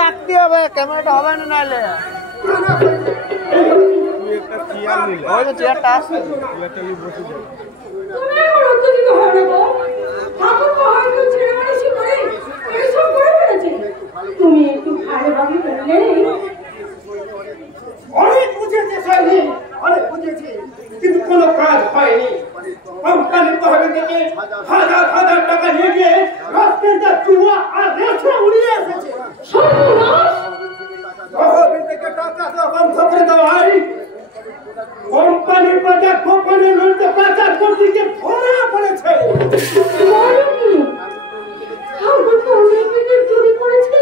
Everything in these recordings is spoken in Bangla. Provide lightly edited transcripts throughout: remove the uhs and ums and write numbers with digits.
ডাকতে হবে, ক্যামেরাটা হবে না নাহলে। ওই তো চেয়ারটা আসছে, তুমি একটু ভালোভাবে বললে অনেক বুঝেছে অনেক বুঝেছি, কিন্তু কোনো কাজ হয়নি। কোম্পানির তহবিল থেকে হাজার হাজার টাকা নিয়ে গিয়ে রাস্তার চুয়া আর রেশা উড়িয়ে এসেছে। তহবিল থেকে টাকা দেওয়া বন্ধ করে দেওয়া হয়। কোম্পানির বাজার কোম্পানির বিরুদ্ধে পাচার করতে গিয়ে ধরা পড়েছে। চুরি করেছে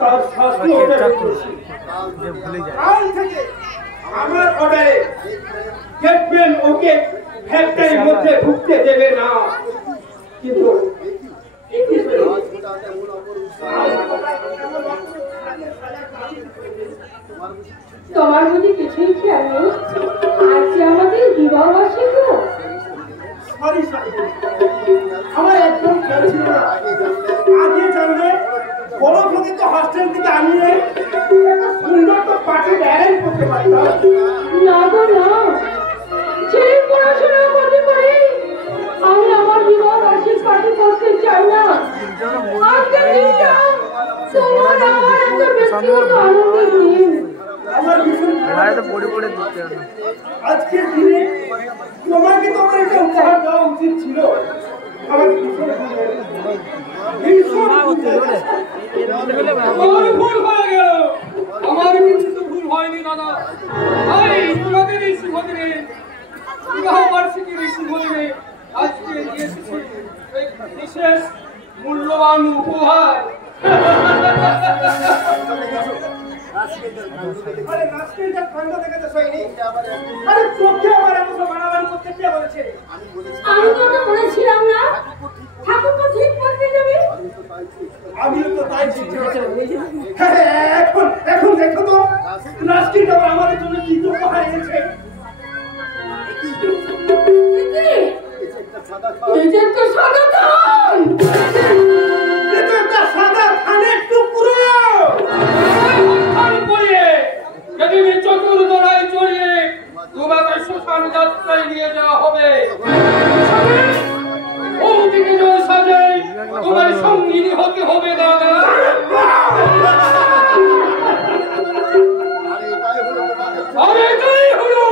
তার শাস্তি কাল থেকে আমার অর্ডারে গেটম্যান ওকে ফ্যাক্টরির মধ্যে ঢুকতে দেবে না। কিন্তু তোমার বুঝি কিছুই খেয়াল নেই? আজ আমাদের বিবাহ বার্ষিক। সরি আমার একদম খেয়াল ছিল না। আগে জানলে বড় থেকে তো হস্টেল থেকে আনিয়ে একটা সুন্দর তো পার্টি অ্যারেঞ্জ করতে পারতাম। না গো না, সেই পড়াশোনা করতে পারি আমি আমার বিবাহ বার্ষিক পার্টি করতে চাই না। আজকে দিনটা তোমার আমার একটা ব্যক্তিগত আনন্দের দিন। আমার ভীষণ আজকের দিনে তোমাকে তো আমার একটা উপহার দেওয়া উচিত ছিল। আমার ভীষণ ভুল হয়ে গেল। আমার কিছু তো ভুল হয়নি দাদা। তোমাদের এই শুভদিনে বিবাহ বার্ষিকীর এই শুভদিনে আজকে নিয়ে এসেছি বিশেষ মূল্যবান উপহার। আরে রাস্তায় যা ঠান্ডা দেখে তো সইনি। আরে চোখে আমার এত বাড়াবাড়ি করতে কে বলেছে? আমি তোকে বলেছিলাম না ঠাকুর তো ঠিক করতে যাবে। আমিও তো তাই চিন্তা করছি। এখন দেখো তো রাস্তাটা আমাদের জন্য কি উপহার এনেছে। এটা তো সাদা ধান। এটা একটা সাদা ধানের টুকরো। ধান পরিয়ে যদি চতুর্দোড়ায় চড়িয়ে তোমাকে শ্মশান যাত্রায় নিয়ে যাওয়া হবে। ওদিকে জয় সাজাই তোমার সঙ্গিনী হতে হবে দাদা। আর এটাই হলো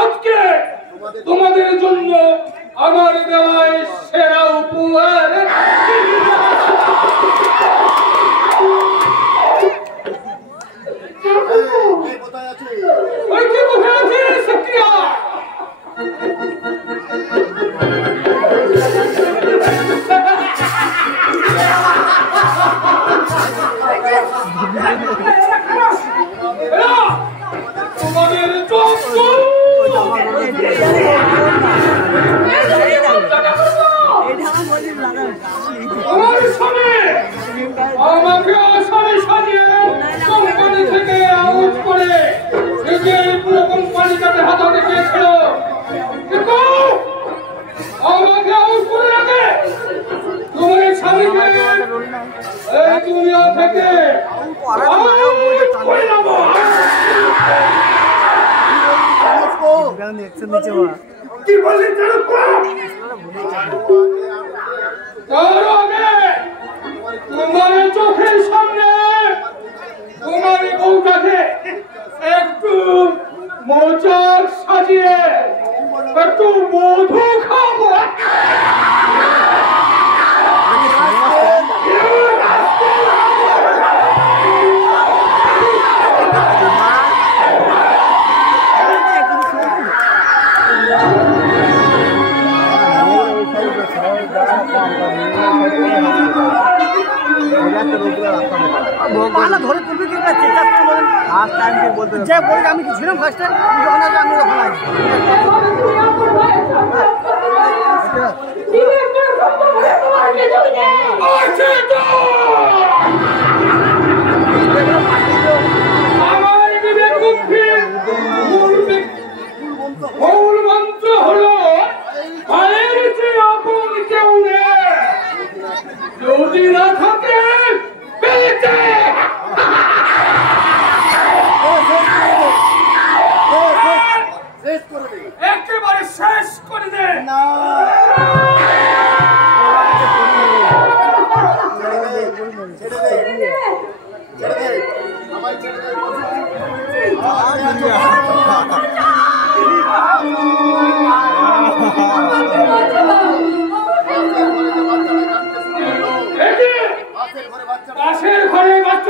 আজকে তোমাদের জন্য আমার দেওয়া সেরা উপহার। ওই কি কোথায় আছে সক্রিয়া? তোমাদের আমার সামনে আমাকে আসামে সাজিয়ে কোম্পানি থেকে আউট করে নিজের পুরো কোম্পানিটাকে হাতাতে চেয়েছিল, কিন্তু আমাকে আউট করে রাখে তোমার স্বামীকে এই দুনিয়া থেকে করে নেবো। কি বললি তার আগে তোমার চোখের সামনে তোমার বউটাকে একটু মোচার সাজিয়ে একটু মধু খাবো। ধরে তুলবি কি যে বলছি আমি কি ছিলাম ফার্স্টে যখন আমি তখন আছি।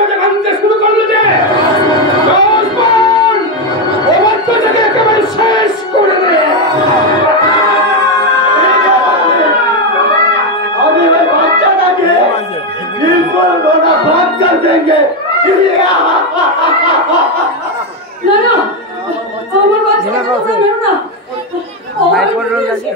দরজা ভাঙতে শুরু করলো যে যশবন ও বাচ্চাটাকে একেবারে শেষ করে দে। আমি ওই বাচ্চাটাকে বিল করবো না, বাদ কর দেंगे। না না আমার বাচ্চাটা তোমরা মেরো না। ভাই পড়লো নাকি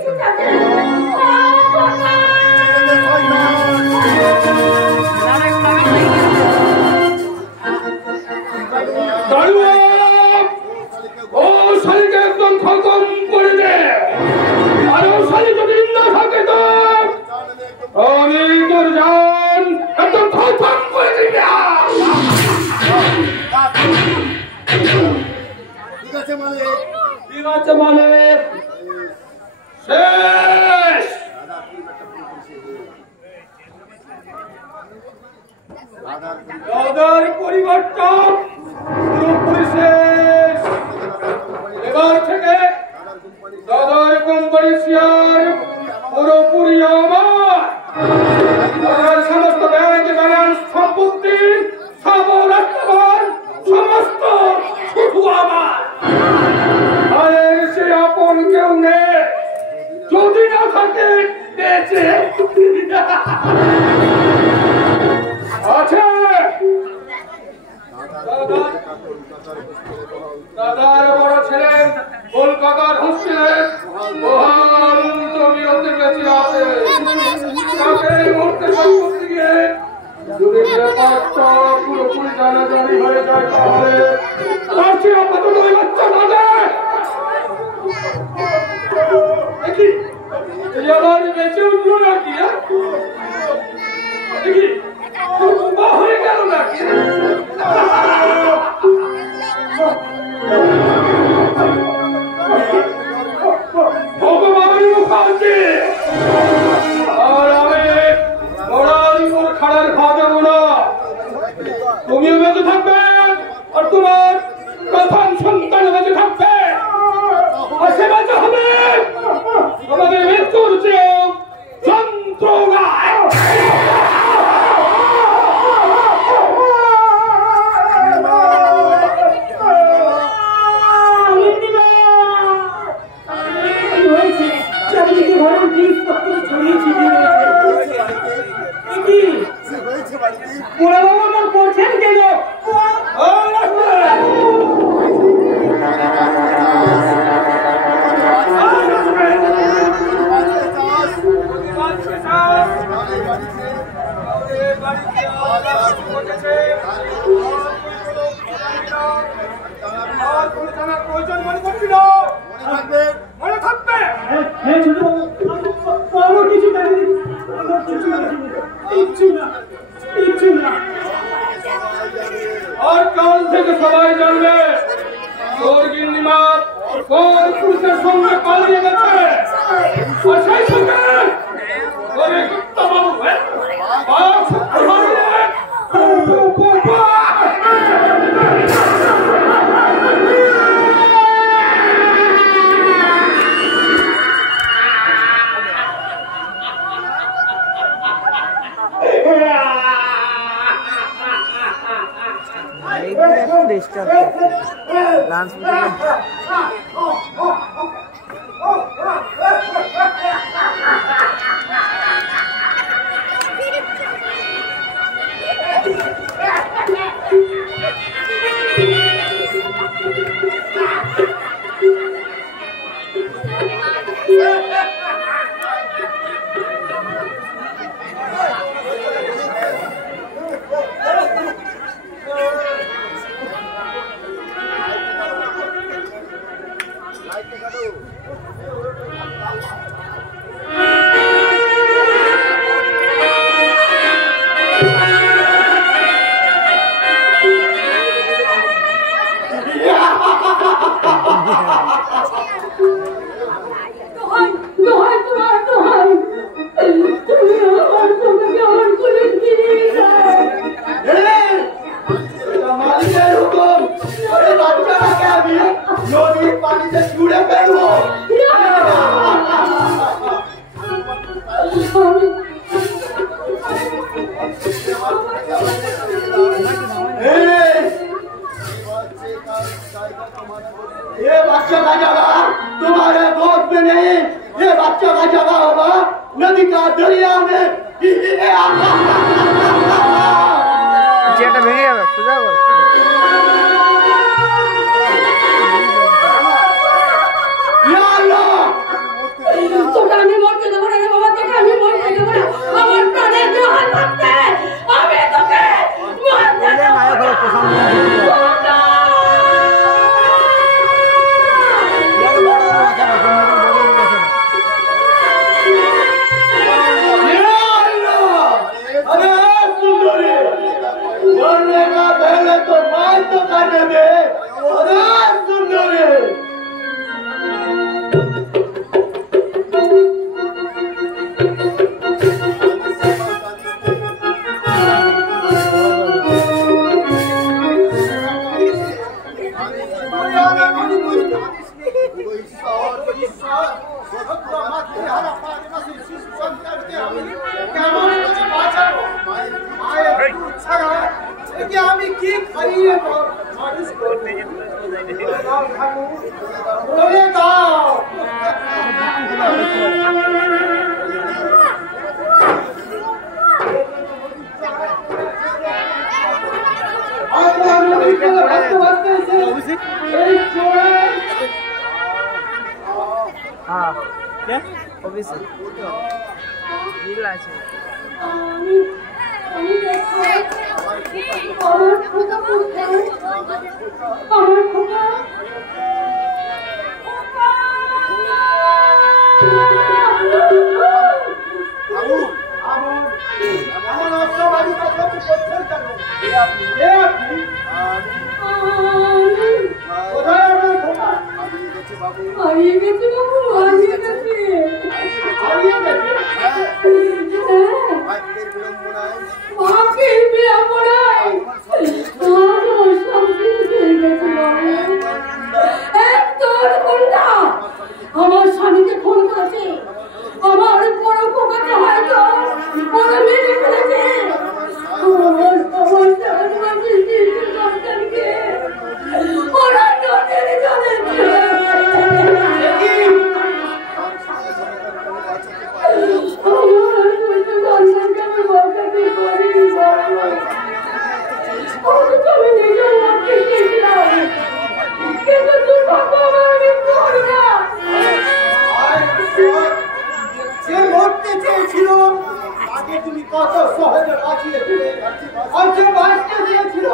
ও শালিকে একদম খতম করে দে। আর ও শালি যদি না থাকে তো আমি তোর জান একদম খতম করে দিবি। ঠিক আছে মালিক, ঠিক আছে মালিক, শেষ। দাদার পরিবর্তন পুরোপুরি শেষ। এবার থেকে দাদার কোম্পানি শেয়ার পুরোপুরি আমার। দাদার সমস্ত ব্যাংক ব্যালেন্স সম্পত্তি সবরাষ্ট্রভার সমস্ত শুধু আমার। আর সে আপন কেউ নেই, যদি না থাকে বেঁচে আছে। দাদার বড় ছেলে কলকাতার হোস্টেলের মহান বিরতি বেঁচে আছে। তাকে এই মুহূর্তে সম্পত্তি গিয়ে যদি ব্যাপারটা পুরোপুরি জানাজানি হয়ে যায় তাহলে তার চেয়ে আপাতত ওই বাচ্চা না যায়। দেখি এই আবার বেঁচে উঠলো নাকি? দেখি হয়ে গেল নাকি? ভগবানের মুখান্তি আর আমি লড়াই ওর খাড়ার খাওয়া দেবো না। তুমিও বেঁচে থাকবে আর তোমার প্রথম সন্তান বেঁচে থাকবে। আর সে বেঁচে হবে আমাদের মৃত্যুর চেয়েও যন্ত্রণায়। और काल থেকে সবাই জানবে তোর গিন্নিমা কোন পুরুষের সঙ্গে পালিয়ে গেছে। আর সেই সঙ্গে তোর কুত্তা বাবু ডিস্টার্ব ডান্স ये बच्चा का जगह तुम्हारे गोद में नहीं, ये बच्चा का जगह होगा नदी का दरिया में। চেয়ারটা ভেঙে যাবে, সোজা কর। তোকে আমি মরতে দেবো না রে বাবা, তোকে আমি মরতে দেবো না। আমার প্রাণের জোহার থাকতে আমি তোকে মরতে দেবো না। अरे सुंदरी, मरने का पहले तो मार तो काटने दे। अरे सुंदरी, আমি কি খাইয়ে মানুষ করতে বলে দাও। হ্যাঁ অফিসে বিল আছে। আমার খোকা কোথায়? আমার খোকা হারিয়ে গেছে বাবু, হারিয়ে গেছে। মাকে বিড়ম্বনায় আমার সব কিছু হয়ে গেছে বাবু। একদম গুন্ডা আমার স্বামীকে ফোন করেছে, আমার বড় খোকাকে হয়তো ওরা মেরে ফেলেছে। আমার সন্তানকে ওরা নদীতে চলেছে। যে মরতে চেয়েছিল তাকে তুমি কত সহজে বাঁচিয়ে দিলে, আর যে বাঁচতে চেয়েছিল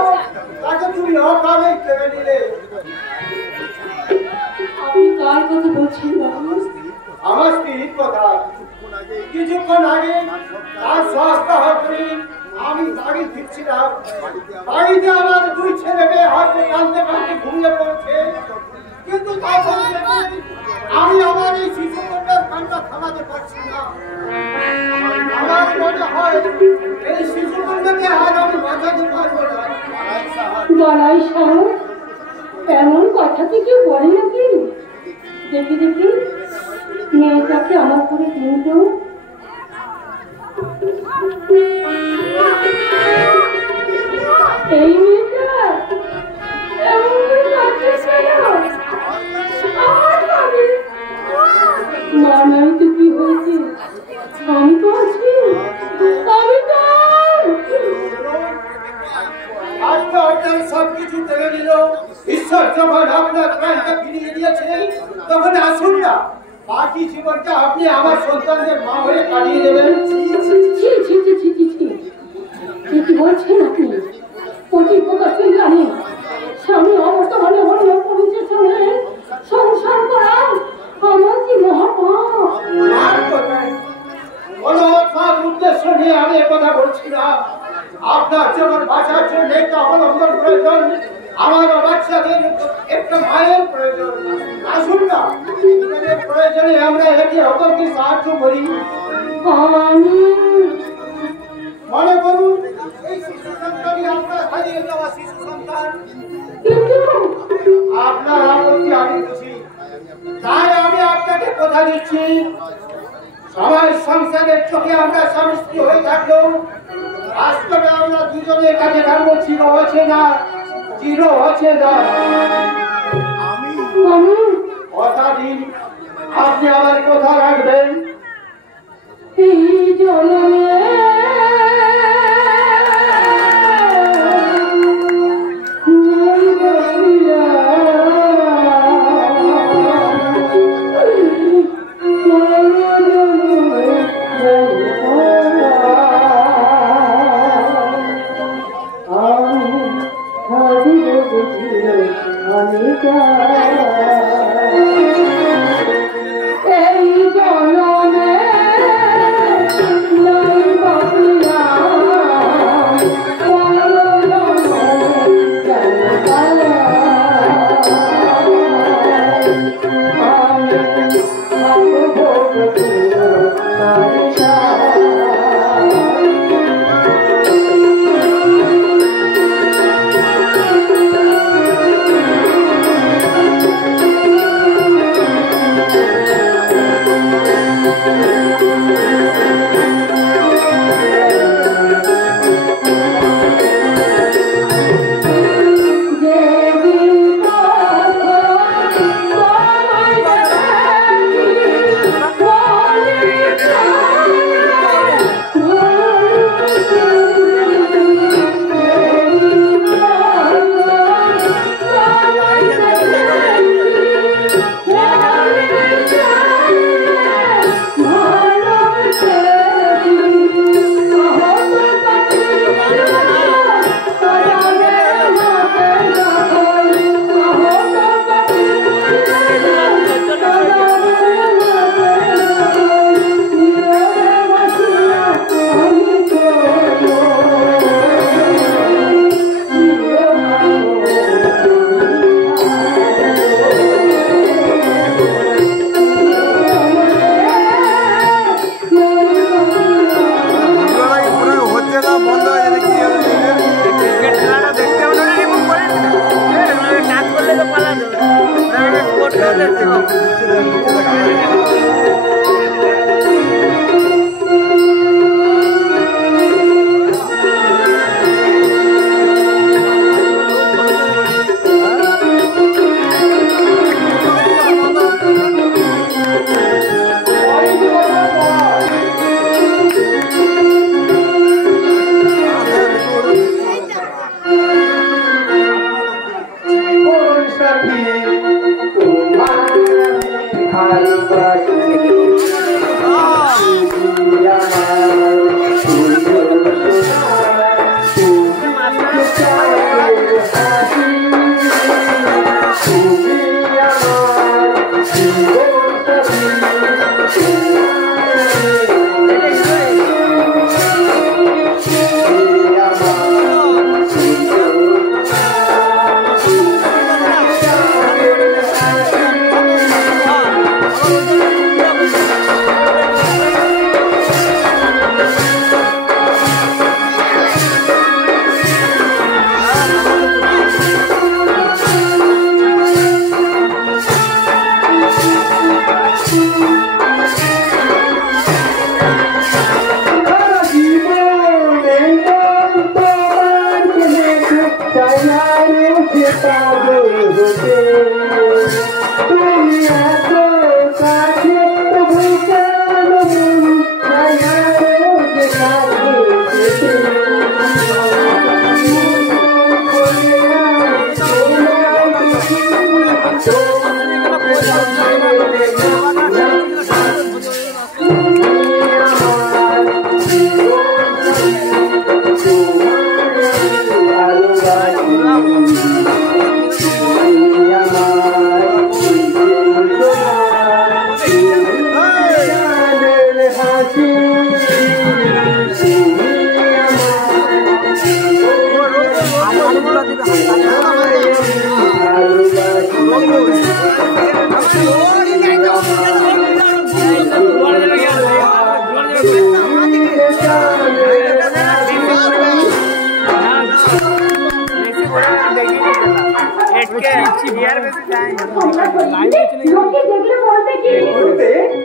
তাকে তুমি অকালে কেড়ে নিলে। আপনি কার কথা বলছেন বাবু? আমার স্ত্রীর কথা। কিছুক্ষণ আগে তার সপ্তাহ করে আমি বাড়ি ফিরছিলাম। বাড়িতে আমার দুই ছেলেকে হাতে কাঁদতে কাঁদতে ঘুমিয়ে পড়ছে, কিন্তু তখন দেখি আমি আমার এই শিশুকন্যার কান্না থামাতে পারছি না। আমার মনে হয় এই শিশুকন্যাকে আর আমি বাঁচাতে পারবো না। বলাই সাহেব, এমন কথা কি কেউ বলে নাকি? দেখি দেখি মেয়েটাকে আমার করে দিন তো। এই মেয়েটা এমন করে কাঁদছে কেন? আমার স্বামী মা নাই তো কি হয়েছে? আমি তো আছি, আমি তো আজকে অর্জন সবকিছু কেড়ে নিল। ঈশ্বর যখন আপনার প্রাণটা ফিরিয়ে দিয়েছে তখন আসুন না, বাকি জীবনটা আপনি আমার সন্তানদের মা হয়ে কাটিয়ে দেবেন। কি বলছেন আপনি? প্রতি প্রকাশ জানি স্বামী অবর্তমানে হরিয়া পুরুষের সঙ্গে সংসার করা আমার কি মহাপাপ। কোনো সৎ উদ্দেশ্য নিয়ে আমি কথা বলছি না। আপনার যেমন বাঁচার জন্য একটা অবলম্বন প্রয়োজন, আমারও বাচ্চাদের একটা মায়ের প্রয়োজন। আসুন না, প্রয়োজনে আমরা একে অপরকে সাহায্য করি। মনে করুন এই শিশু সন্তানই আপনার হারিয়ে যাওয়া শিশু সন্তান। আপনার আপত্তি আমি বুঝি, তাই আমি আপনাকে কথা দিচ্ছি, সবাই সংসারের চোখে আমরা স্বামী স্ত্রী হয়ে থাকলেও বাস্তবে আমরা দুজনের কাছে ধর্ম ছিল হচ্ছে না। চির অচেনা আমি কথা দিন আপনি আমার কথা রাখবেন। এই জন্মে এই জন্মে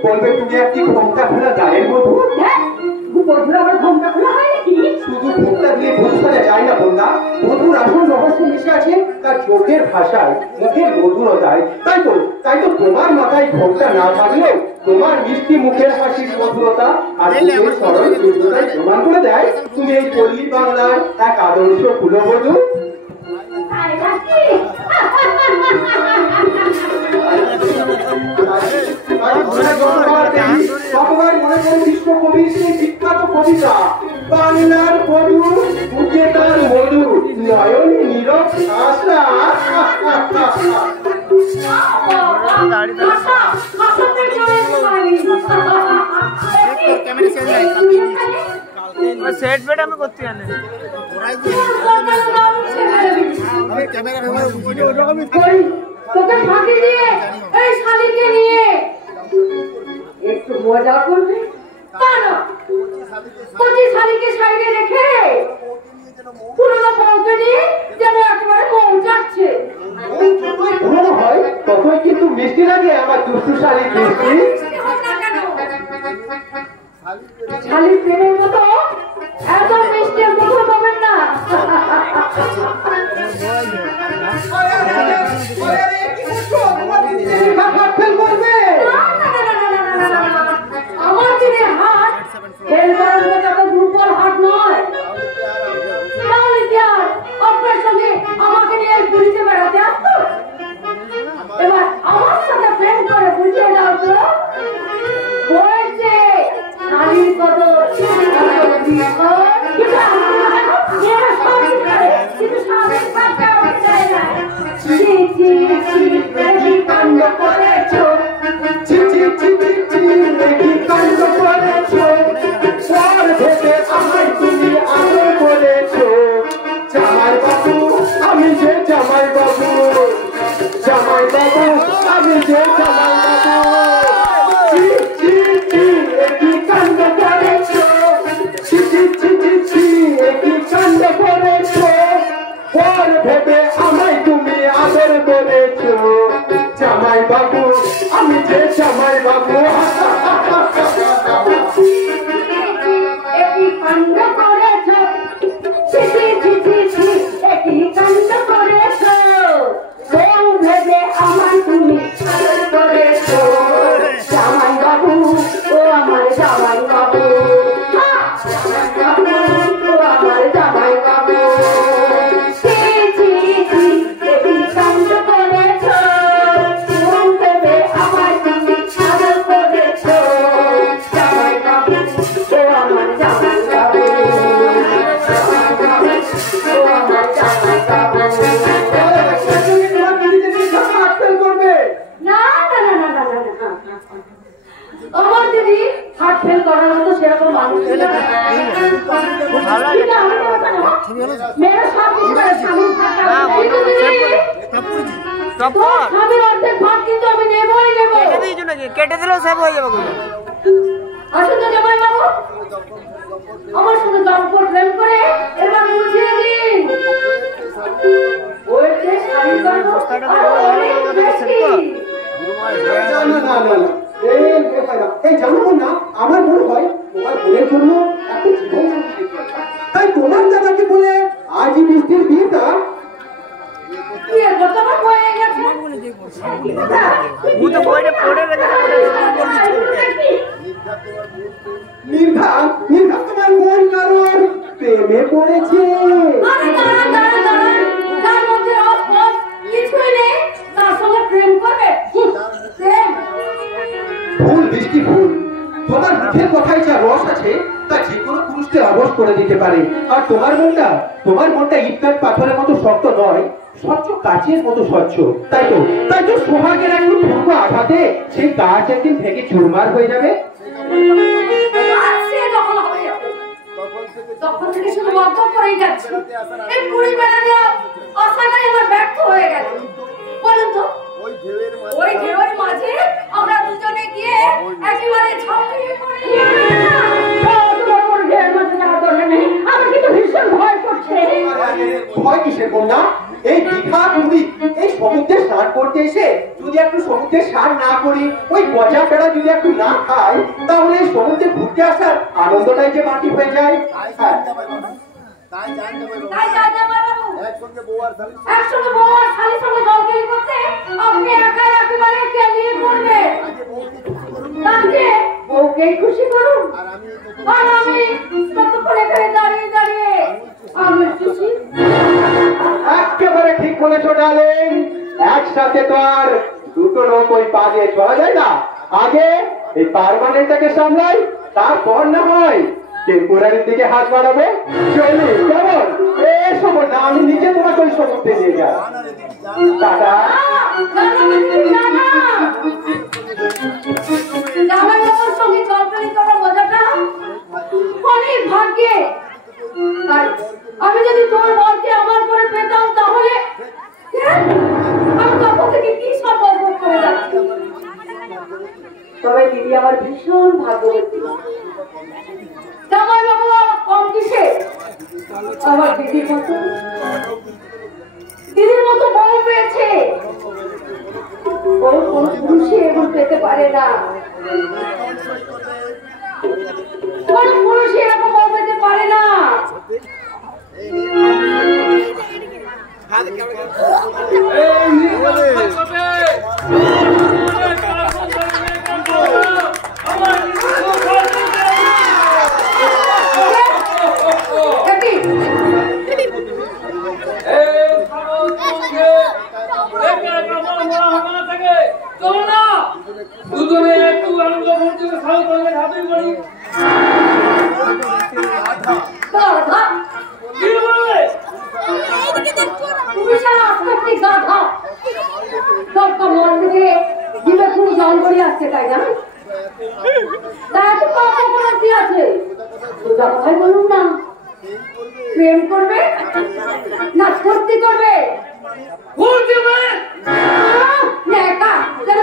বলবে তুমি একটি ঘোমটা খোলা গায়ের মধু বন্ধুরা আমার ঘোমটা খোলা হয় নাকি? শুধু ঘোমটা দিয়ে বধূ সাজা যায় না বন্ধা, বধুর আসল রহস্য মিশে আছে তার চোখের ভাষায়, মুখের মধুরতায়। তাই তো তোমার মাথায় ঘোমটা না থাকলেও তোমার মিষ্টি মুখের হাসির মধুরতা আর মুখের সরল শুদ্ধতায় প্রমাণ করে দেয় তুমি এই পল্লী বাংলার এক আদর্শ কুলবধূ। সবার মনে করে বিশ্বকবির সেই বিখ্যাত কবিতা বাংলার বধূ বুকে তার মধু নয়নে নীরব আশা। सेट बेट हमें করতে জানে তোকে ফাঁকি দিয়ে এই শালিকে নিয়ে একটু মজা করবে কেন? কচি শালিকে সাইডে রেখে পুরোনো বউকে নিয়ে যেন একেবারে মৌ যাচ্ছে। পুরোনো হয় ততই কিন্তু মিষ্টি লাগে আমার দুষ্টু শালিক মিষ্টি। শালিক প্রেমের মতো এত মিষ্টির কথা পাবেন না। আমার দিনে হাট ফেল করার মতো এত দুর্বল হাট নয়। তাহলে কি আর আপনার সঙ্গে আমাকে নিয়ে ঘুরিতে বেড়াতে আসতো? এবার আমার সাথে প্রেম করে বুঝিয়ে দাও তো হয়েছে শালীর কদর। কাণ্ড করেছ কাণ্ড করেছ পর ভেবে আমায় তুমি আদর করেছ। জামাই বাবু আমি যে জামাই বাবু, জামাই বাবু আমি যে জামাই বাবু। একই কাণ্ড করেছ, একই কাণ্ড করেছ পর ভেবে আমায় তুমি আদর করেছ। জামাই বাবু আমি যে জামাই বাবু। একই কাণ্ড করেছ, একই কাণ্ড করেছ বউ ভেবে আমার তুমি আদর করেছ। জামাই বাবু ও আমার জামাই বাবু, ও আমার জামাই বাবু। একই কাণ্ড করেছ বউ ভেবে আমার তুমি আদর করেছ। জামাই বাবু ও আমার জামাই বাবু, ও আমার জামাই বাবু। না না না না না না, আমার দিদি হাত ফেল করার মতো সেরকম মানুষ ছিল না। মেয়েরা স্বামী করে স্বামী স্বামীর অর্ধেক ভাগ কিন্তু আমি নেবই নেবো। কেটে দিলেও সব হয়ে যাবে। আসুন তো জামাই বাবু, আমার সঙ্গে দম্পট প্রেম করে এবার বুঝিয়ে দিন। ওই যে শাড়ির গন্ধ আরো অনেক বেশি। এই জানো না, আমার মনে হয় তোমার বোনের জন্য একটা জীবন তাই তোমার দাদাকে বলে আজ বৃষ্টির বিয়েটা বিয়ে করতে আমার হয়ে গেছে। वो तो बॉडी पड़े নির্ঘা তোমার মন কারণ প্রেমে পড়েছে। আরে দাঁড়ান দাঁড়ান দাঁড়ান, তার মধ্যে রস কিছুই নেই, তার সঙ্গে প্রেম করবে? প্রেম ভুল বৃষ্টি ভুল। তোমার মুখের কথায় যা রস আছে তা যে কোনো পুরুষকে অবশ করে দিতে পারে। আর তোমার মনটা ইটকাট পাথরের মতো শক্ত নয়, স্বচ্ছ কাচের মতো স্বচ্ছ। তাই তো সোহাগের একটু ঠুকো আঘাতে সেই কাচ একদিন থেকে চুরমার হয়ে যাবে। তখন থেকে শুধু মদ্য করেই যাচ্ছে। এই কুড়ি বেড়ানো আশাটাই আমার ব্যর্থ হয়ে গেল। বলুন তো ওই ঢেউয়ের মাঝে আমরা দুজনে গিয়ে একেবারে ঝাঁপিয়ে পড়ি। আমার কিন্তু ভীষণ ভয় করছে। ভয় কিসের কন্যা? এই দীঘা পুরী এই সমুদ্রে স্নান করতে এসে যদি একটু সমুদ্রে স্নান না করি, ওই গজা পেড়া যদি একটু না খাই, তাহলে সমুদ্রে ঘুরতে আসার আনন্দটাই যে বাকি হয়ে যায়। তাই জানতে পারবো একসঙ্গে বউ আর আর আমি ততক্ষণ এখানে দাঁড়িয়ে দাঁড়িয়ে আমি খুশি। একেবারে ঠিক বলেছো ডার্লিং, একসাথে তো আর দুটো লোক ওই পা দিয়ে চলা যায় না। আগে এই পার্মানেন্টটাকে সামলাই, তারপর না হয় টেম্পোরারির দিকে হাত বাড়াবে। চলি কেমন? এসো না, আমি নিজে তোমাকে ওই সমুদ্রে নিয়ে যাই। টাটা। জামাই বাবার সঙ্গে চলচলি করার মজাটা অনেক ভাগ্যে। তাই আমি যদি তোর বরকে আমার করে পেতাম তাহলে আমি তখন থেকে কি সব বরবর করে যাচ্ছি। তবে দিদি আমার ভীষণ ভাগ্যবতী। জামাই বাবু কম কিসে, আমার দিদির মতো বড় পেয়েছে। ওর কোন পুরুষে এমন পেতে পারে না, কোন পুরুষে এরকম বড় পেতে পারে না। তুমি সারা আস্তে গাধা, সব কামড় থেকে দিলে খুব জল গড়িয়ে আসছে, তাই না? তাই তো কখন কি আছে সোজা কথাই বলুন না। প্রেম করবে না সত্যি করবে?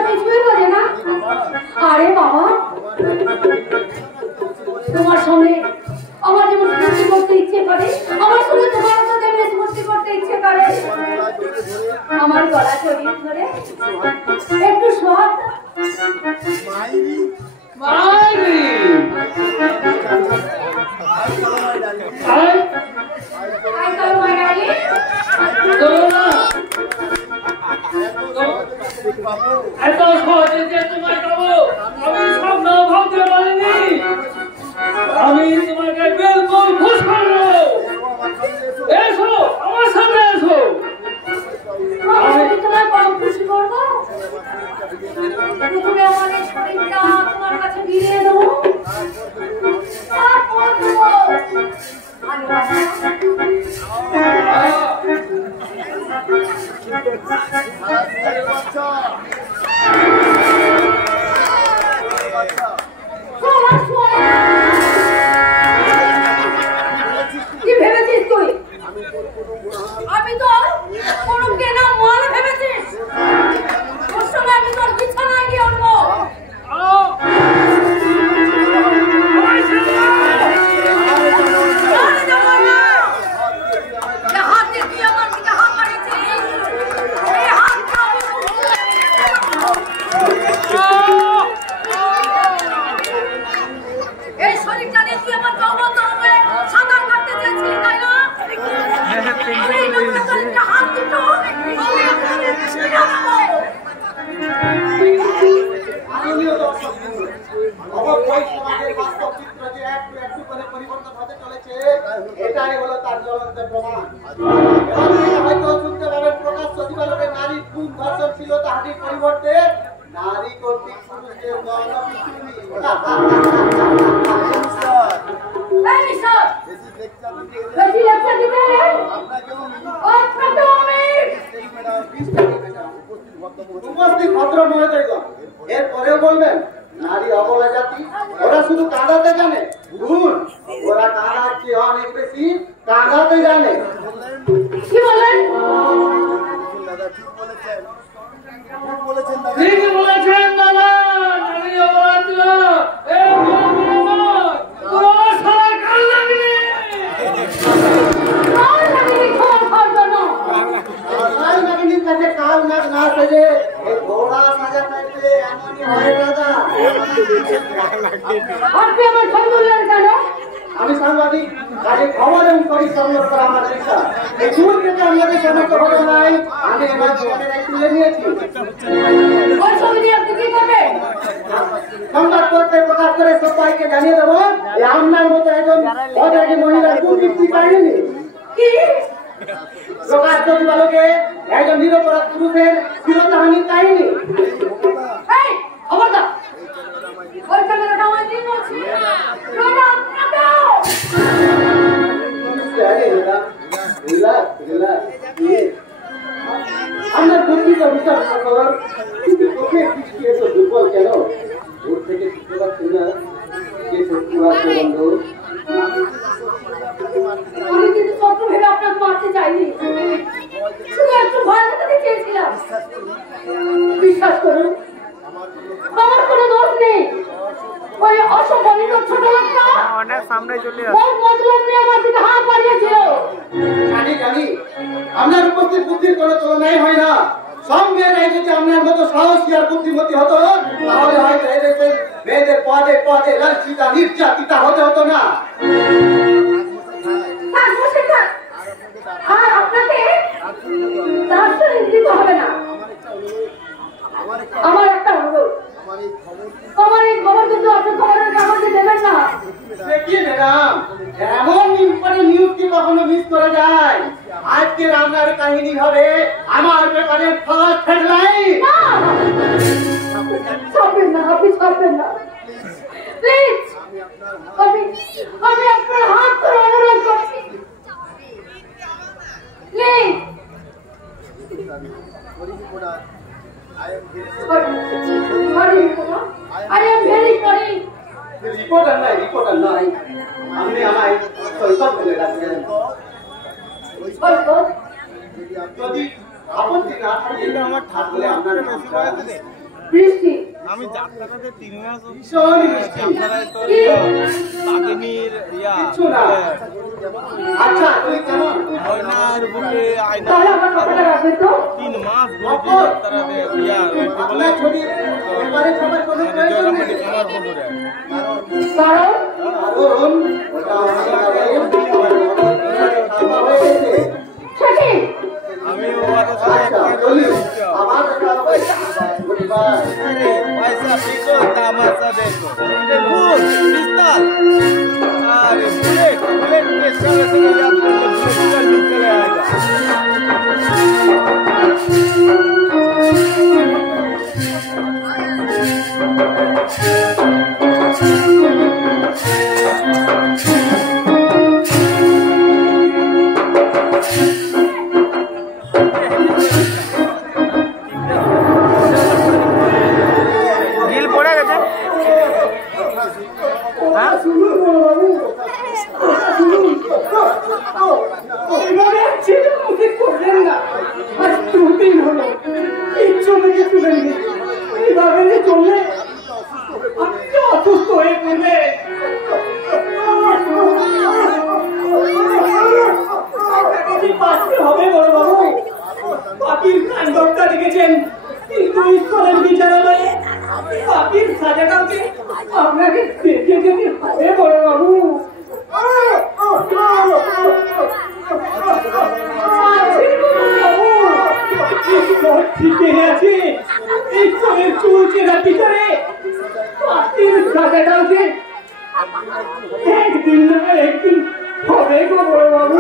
কিছুই বোঝে না। আরে বাবা, তোমার সঙ্গে আমার যেমন স্মৃতি করতে ইচ্ছে করে, আমার সঙ্গে তোমার তো যেমন স্মৃতি করতে ইচ্ছে করে। আমার গলা জড়িয়ে ধরে একটু সব এত সহজে যে তোমায় পাবো আমি স্বপ্ন ভাবতে পারিনি। আমি তোমাকে বিলকুল খুশ করবো। এসো আমার সাথে এসো। আমি তোমার বড় খুশি করবো। প্রথমে আমার এই শরীরটা তোমার কাছে দিয়ে দেবো, তারপর দেবো কি ভেবেছিস তুই? আমি তো কোনো কেনা মাল ভেবেছিস? ওর সঙ্গে আমি তোর বিছানায় গিয়ে উঠবো। এই শরীরটা নিয়ে তুই আমার জগৎ সাঁতার কাটতে চেয়েছিলি, তাই না? হাত দুটো এটাই হলো তার জ্বলন্ত প্রমাণ। হয়তো শুনতে পাবেন প্রকাশ সচিবালয়ে নারীর খুন ধর্ষণ ছিল তাহারই পরিবর্তে নারী কর্তৃক পুরুষদের গণ পিটুনি। উপস্থিত ভদ্র মহোদয়গণ, এরপরেও বলবেন নারী অবলা জাতি, ওরা শুধু কাঁদাতে জানে। ভুল, ওরা কাঁদার চেয়ে অনেক বেশি কাঁদাতে জানে। কি বলেন? ঠিকই বলেছেন দাদা। নারী অপরাধ আমি সাংবাদিক, কাজে খবর এবং পরিচালনা করা আমার পেশা। এই দূর থেকে আমাদের সমস্ত ঘটনায় আমি এবার জীবনের তুলে নিয়েছি। সংবাদপত্রে প্রকাশ করে সত্য সবাইকে জানিয়ে দেবো আপনার মতো একজন অজানি মহিলার কুকীর্তি কাহিনী কি প্রকাশ প্রতিপালকে একজন নিরপরাধ পুরুষের চিরতাহানির কাহিনী। এই খবরদার ওই ক্যামেরাটা আমার দিয়ে বলছি রোনা আটাও আমার বুদ্ধিটা বিচার কর কিন্তু চোখের দৃষ্টি এত দুর্বল কেন? দূর থেকে শিখতে পারছেন না যে শত্রুরা বন্ধু। আমি কিন্তু শত্রু ভেবে আপনাকে মারতে চাইনি, শুধু একটু ভয় দেখাতে চেয়েছিলাম। বিশ্বাস করুন আমার কোনো দোষ নেই। ওই অসম্মানিত ছোট লোকটা অনেক সামনে চলে ওই মতলব নিয়ে আমার দিকে হাত বাড়িয়েছিল। জানি জানি আপনার উপস্থিত বুদ্ধির কোনো তুলনাই হয় না। সঙ্গে নাই যদি আপনার মতো সাহসী আর বুদ্ধিমতী হতো তাহলে হয়তো এদেশের মেয়েদের পদে পদে লাঞ্ছিতা নির্যাতিতা হতে হতো না। আর আপনাকে তার সঙ্গে দিতে হবে না। আমার একটা অনুরোধ, আমার এই খবর কিন্তু আপনি খবরের কাগজে দেবেন না। দেখিয়ে ম্যাডাম এমন নিউজ কি কখনো মিস করা যায়? আজকে রান্নার কাহিনী হবে আমার ব্যাপারে ফার্স্ট হেডলাইন। ছাপবেন না, আপনি ছাপবেন না প্লিজ। আমি আপনার হাত ধরে অনুরোধ করছি please. I am very sorry. Reporter নাই আপনি আমায় সৈকত ফেলে রাখবেন। যদি আপত্তি না থাকে আমার থাকলে আপনার বৃষ্টি আমি যাত্রাটাতে 3 মাস ভীষণ বৃষ্টি। বাগিনীর কিছু না। আচ্ছা তুই কেমন? ময়নার বুকে আয়না তাহলে আমার কথাটা রাখবেন তো। 3 মাস ধরে যাত্রাতে বলে আপনার ছবির ব্যাপারে সবার কোনো প্রয়োজন নেই। আমার বন্ধুরা কারণ কারণ ওটা সেটি আমি ওদের সাথে আমার अरे पैसा देखो तमाशा देखो भूत पिस्तौल अरे बुलेट के चले चले याद कर लो बुलेट चले आएगा আপনাকে দেখে যেতে হবে বড় বাবু। ঠিকই আছে এই চোরের চুল চেরা পিছনে পাখির সাজাটাও যে একদিন না একদিন হবে গো বড় বাবু।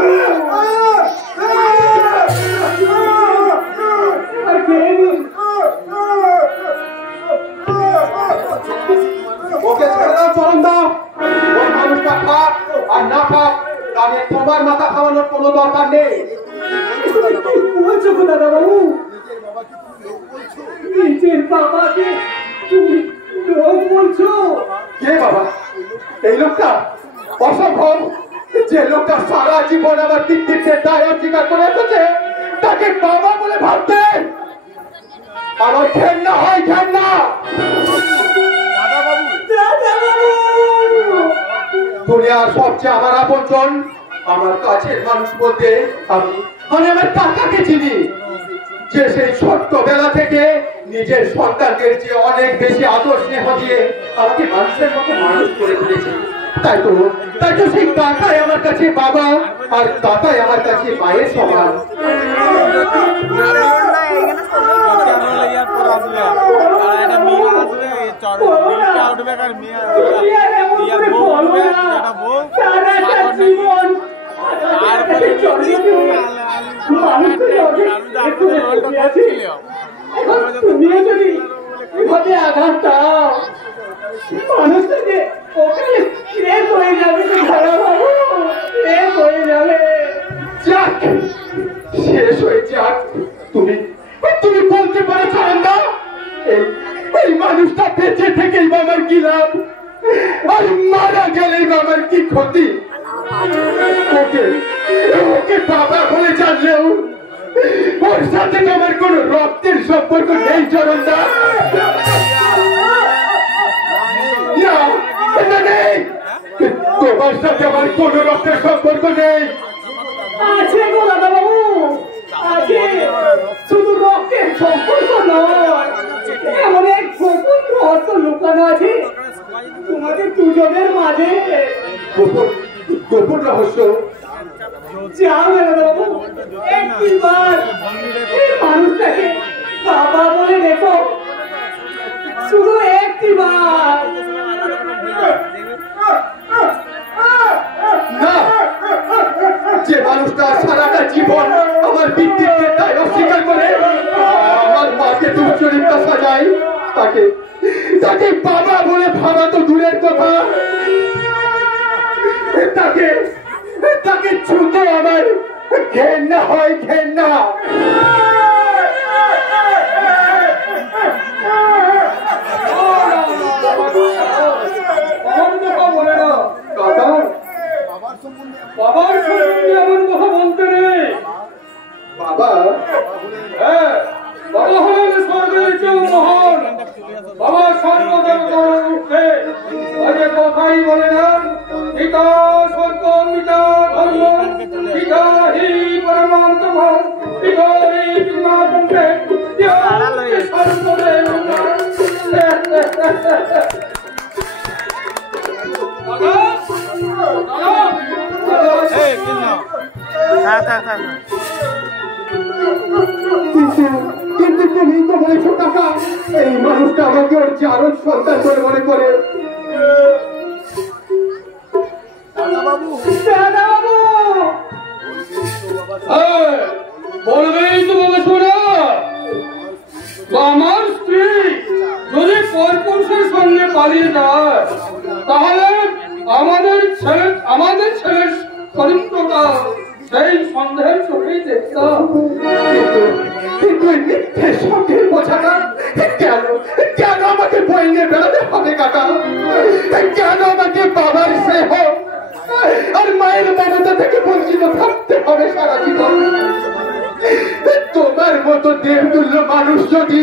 ওকে ছেড়ে দাও চরণদা। ওই মানুষটা খাক আর না খাক তাদের তোমার মাথা খাওয়ানোর কোনো দরকার নেই। বলছো গো দাদা বাবু? নিজের বাবাকে তুমি লোক বলছো? কে বাবা? এই লোকটা অসম্ভব। যে লোকটা সারা জীবন আমার কৃতিত্বের দায় অস্বীকার করে এসেছে তাকে বাবা বলে ভাবতে আমার ঘেন্না হয়, ঘেন্না। দুনিয়ার সবচেয়ে আমার আপনজন, আমার কাছের মানুষ বলতে আমি আমার কাকাকে চিনি, যে সেই ছোট্টবেলা থেকে নিজের সন্তানদের যে অনেক বেশি আদর স্নেহ দিয়ে আমাকে মানুষের মতো মানুষ করে তুলেছে। তাই তো সেই কাকাই আমার কাছে বাবা আর কাকাই আমার কাছে মায়ের সমান। এটা মিয়া আসবে চড় উঠবে আর মিয়া আমি আছি। এখন তুমিও যদি এভাবে আঘাত দাও, মানুষটা যে ওখানে শেষ হয়ে যাবে, বাবু শেষ হয়ে যাবে। যাক, শেষ হয়ে যাক। তুমি তুমি বলতে পারো সারন্দা, এই মানুষটা বেঁচে থেকেই বা আমার কি লাভ, আর মারা গেলেই বা আমার কি ক্ষতি? ওকে ওকে বাবা বলে জানলেও ওর সাথে তো আমার কোন রক্তের সম্পর্ক নেই চরণদা। না নেই, তোমার সাথে আমার কোন রক্তের সম্পর্ক নেই। আছে গো দাদা বাবু, আছে। শুধু রক্তের সম্পর্ক নয়, এমন এক গোপন রহস্য লুকানো আছে তোমাদের দুজনের মাঝে। গোপন রহস্য? যাও দাদা বাবু, একটিবার এই মানুষটাকে বাবা বলে দেখো, শুধু একটিবার। না, যে মানুষটা সারাটা জীবন আমার পিতৃত্বে তাই অস্বীকার করে আমার মাকে দুশ্চরিত্রা সাজায়, তাকে বাবা বলে ভাবা তো দূরের কথা, তাকে ছুতে আমার ঘেন্না হয়, ঘেন্না। বাবার সম্বন্ধে এমন কথা বলতে নেই। বাবা? হ্যাঁ, বাবা হলেন স্বর্গের চেয়েও মহান। বাবা সর্বদেবতার ঊর্ধ্বে। আগে কথাই বলে না, পিতা স্বর্গ, পিতা ধর্ম, পিতা হি পরমাত্ম, পিতা হি পিতাতন্ত্রে, সর্বদেব। কিন্তু তুমি তো বলেছো কাকা, এই মানুষটা আমাকে ওর চারণ সন্তান বলে মনে করে। বলবেই তো বাবা শোনা, আমার স্ত্রী যদি পরপুরুষের সঙ্গে পালিয়ে যায়, তাহলে আমাদের ছেলের চরিত্রটা সেই সন্দেহের চোখেই দেখতাম। কিন্তু মিথ্যে সন্দেহের বোঝাটা কেন আমাকে বই নিয়ে বেড়াতে হবে কাকা? কেন আমাকে বাবার স্নেহ আর মায়ের মমতা থেকে বঞ্চিত থাকতে হবে সারা জীবন? তোমার মতো দেবতুল্য মানুষ যদি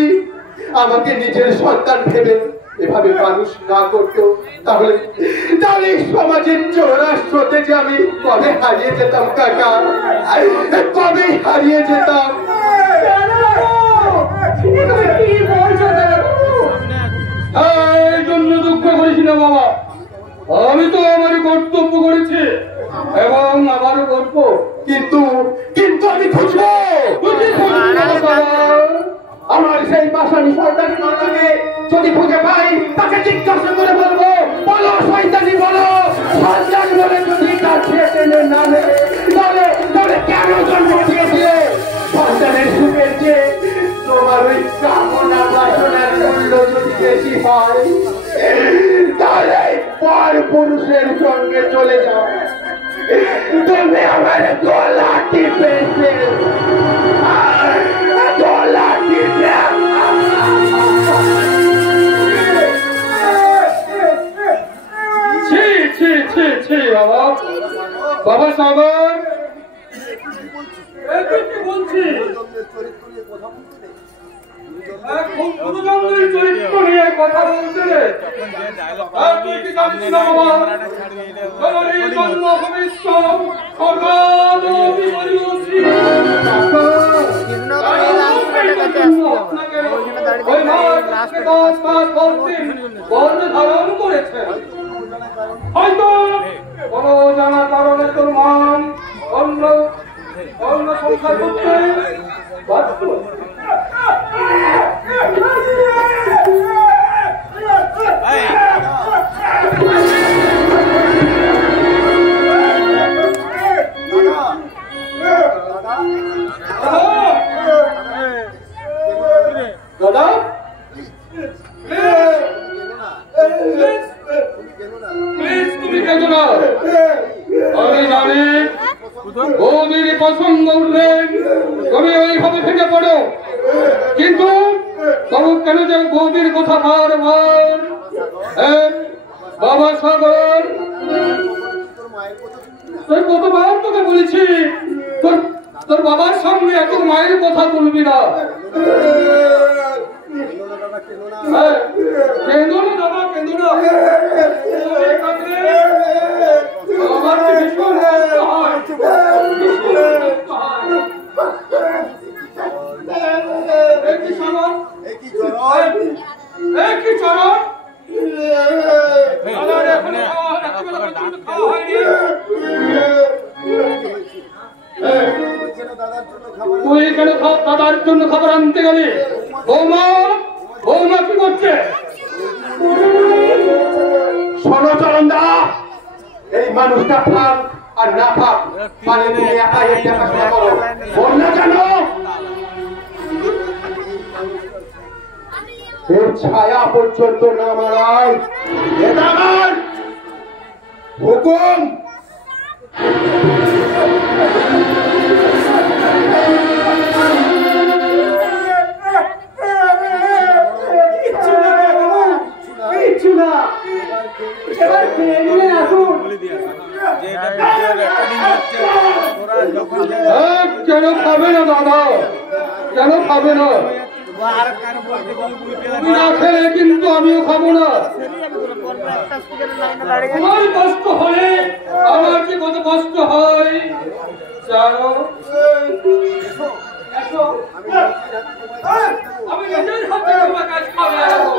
আমাকে নিজের সন্তান ভেবে এভাবে মানুষ না করতো, তাহলে সমাজের চৌরাস্রোতে যে আমি কবে হারিয়ে যেতাম কাকা, কবে হারিয়ে যেতাম। এই জন্য দুঃখ করিস না বাবা, আমি তো আমার কর্তব্য করেছি এবং আমারও গল্প। কিন্তু আমি খুঁজবো আমার সেই পাশানি শয়তানি মাতাকে। যদি খুঁজে পাই তাকে জিজ্ঞাসা করে বলবো, বলো শয়তানি বলো, সন্তান বলে যদি কাছে টেনে না নেবে তাহলে কেন জন্ম দিয়েছিলে? সন্তানের সুখের চেয়ে তোমার ওই কামনা বাসনার মূল্য যদি বেশি হয়, তাহলে পর পুরুষের সঙ্গে চলে যাও। তুমি আমার গলা টিপেছে, গলা টিপে বাবা সাগর, কি বলছি? খুব গুরুজনদের চরিত্র নিয়ে কথা বলতে তুই কি জানিস না বাবা? জন্ম ভবিষ্য ধারণ করেছে। হয়তো কোন জানা কারণে তোর মান অন্য সংখ্যা করতে বাধ্য। কেন যে বৌদির কথা বারবার বাবা সাগর তুই কতবার তোকে বলেছি তোর বাবার সঙ্গে এত মায়ের কথা তুলবি না। কেঁদো না দাদা, কেঁদো না। আমার ভীষণ কষ্ট হয়। একই চরণ তুই এখানে দাদার জন্য খাবার আনতে গেলি? বৌমা বৌমা কি করছে? শোনো চরণদা, এই মানুষটা থাক আর না থাক, মানে তুমি একাই এই দেখাশোনা করো। বন্যা জানো এর ছায়া পর্যন্ত না মারায়, এটা আমার হুকুম। কেন খাবে না দাদা, কেন খাবে না? না খেলে কিন্তু আমিও খাবো না। তোমার কষ্ট হলে আমার যে কত কষ্ট হয় জানো? আমি নিজের হাতে তোমার কাজ খাওয়াবো।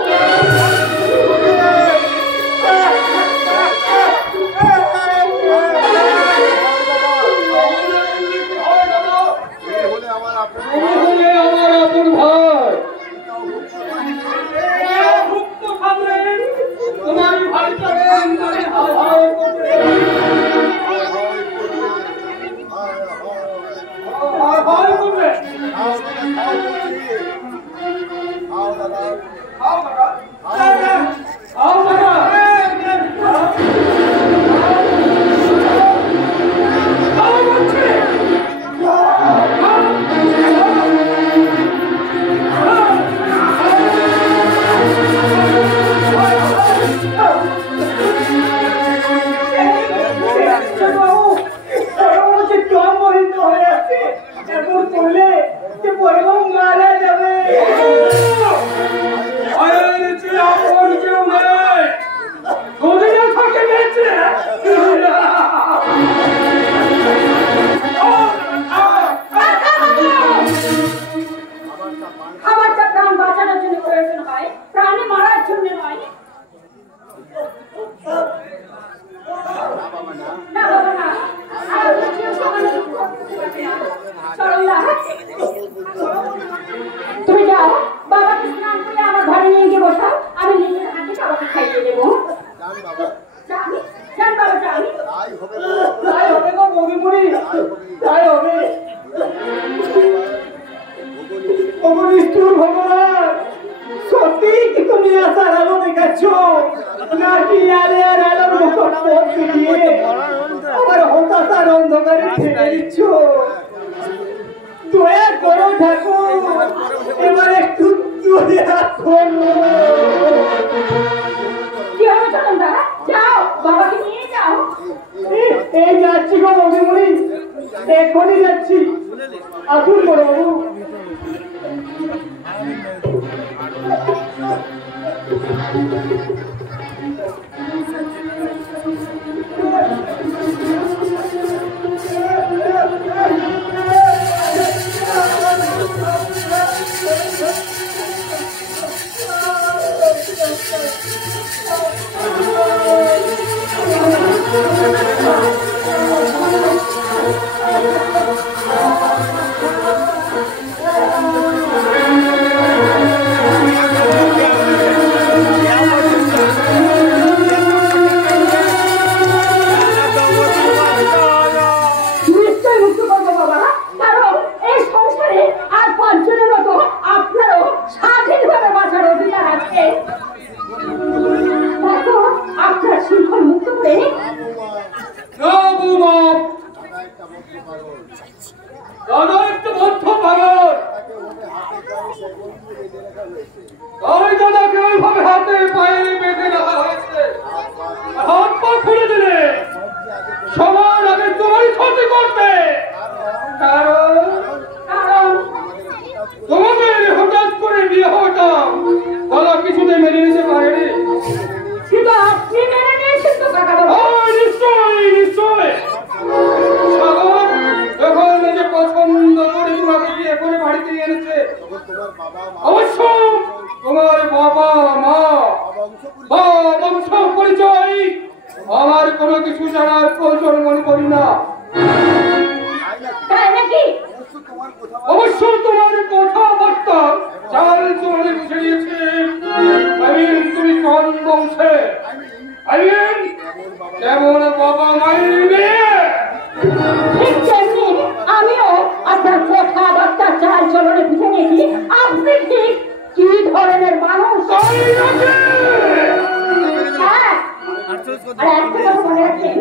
আমার আপন ভাই তোমার ভাইটা তুমি যাও, বাবাকে স্নান করে আমার ঘরে নিয়ে গিয়ে বসাও, আমি নিজের হাতে বাবাকে খাইয়ে দেবো। সত্যি কি তুমি আসার আলো দেখাচ্ছ নাকি আলে আর আলোর মুখট দিয়ে আমার হতাশার অন্ধকারে ঠেলে দিচ্ছ? দয়া করো ঠাকুর, এবার একটু দয়া করো। কি হলো চন্দা? যাও, বাবাকে নিয়ে যাও। এই যাচ্ছি গো মধুমণি, এখনই যাচ্ছি। আসুন বড় বাবু। তোমাদের হঠাৎ করে বিয়ে হতাম তারা কিছুতে মেনে নিতে পারেনি। কিন্তু আপনি মেনে নিয়েছেন তো কাকা বাবু। নিশ্চয়ই নিশ্চয়। সাগর যখন নিজে পছন্দ করে তোমাকে বিয়ে করে বাড়িতে নিয়ে এনেছে, অবশ্য তোমার বাবা মা বা বংশ পরিচয় আমার কোনো কিছু জানার প্রয়োজন মনে করি না। তাই নাকি? অবশ্য তোমার কথাবার্তা চাল চলে বুঝে নিয়েছে তুমি কোন বংশে, কেমন বাবা মায়ের মেয়ে। ঠিক তেমনি আমিও আপনার কথাবার্তা চাল চলনে বুঝে নিয়েছি আপনি ঠিক কি ধরনের মানুষ। হ্যাঁ, আর একটা কথা মনে রাখবেন,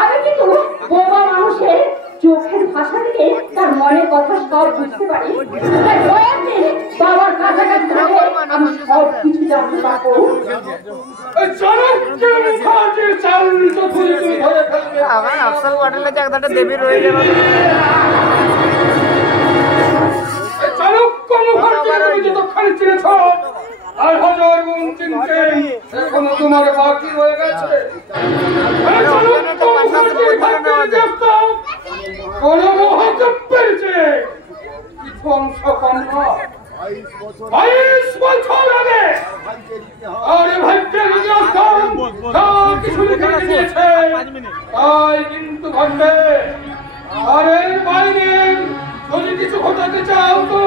আমি কিন্তু বোবা মানুষের চোখের ভাষা থেকে তার মনের কথা সব বুঝতে পারি। তাই দয়াতে বাবার কাছাকাছি থাকলে আমি সব কিছু জানতে পারবো। আমার আফসাল হোটেলে যে একটা দেবী রয়ে গেল। চাণক্য মুখার্জিকে তুমি যতক্ষণে চিনেছ আর হাজার গুণ চিনতে এখনো তোমার বাকি রয়ে গেছে। কোন মহাকাব্যের চেয়ে কিছু অংশ কম নয়। 22 বছর আগে আরে ভাগ্যের ইতিহাস কিছু লিখে দিয়েছে, তাই কিন্তু ঘটবে। আরে বাইরে যদি কিছু ঘটাতে চাও তো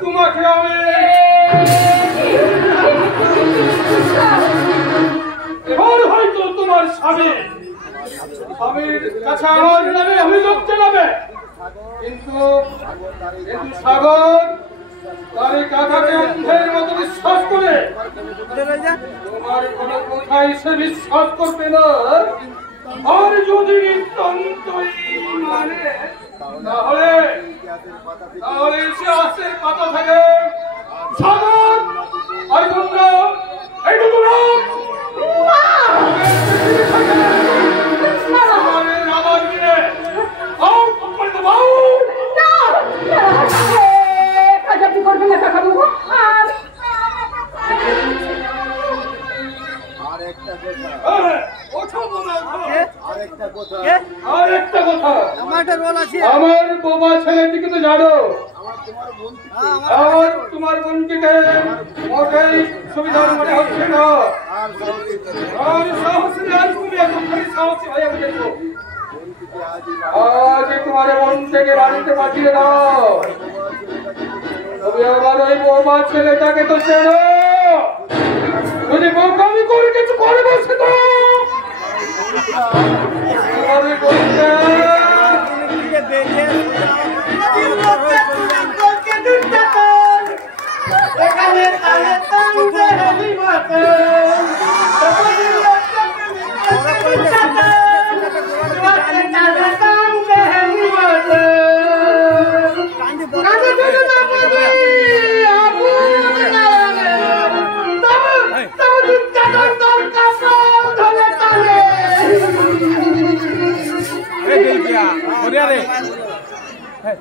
তোমাকে আমি এবার হয়তো তোমার স্বামীর কাছে আমার নামে অভিযোগ জানাবে, কিন্তু সাগর তার কাকাকে অন্ধের মতো বিশ্বাস করে তোমার কোনো কথাই সে বিশ্বাস করবে না। আর যদি নিতান্তই মানে তাহলে ইতিহাসের পাতা থাকে সাগর আর তোমরা এইটুকু না আমার দিনে কাজাপি করবেন না কাকা বাবু। আরেকটা কথা আমার বোবা ছেলেটিকে তো জানো, আর তোমার বোনটিকে মোটেই সুবিধার মনে হচ্ছে না। আর সাহসী আজ তুমি এতখানি সাহসী হয়ে উঠেছো। আজ তোমার বোন থেকে বাড়িতে পাঠিয়ে দাও। তবে আমার ওই বোবা ছেলেটাকে তো চেনো, যদি বোকামি করে কিছু করে বসে তো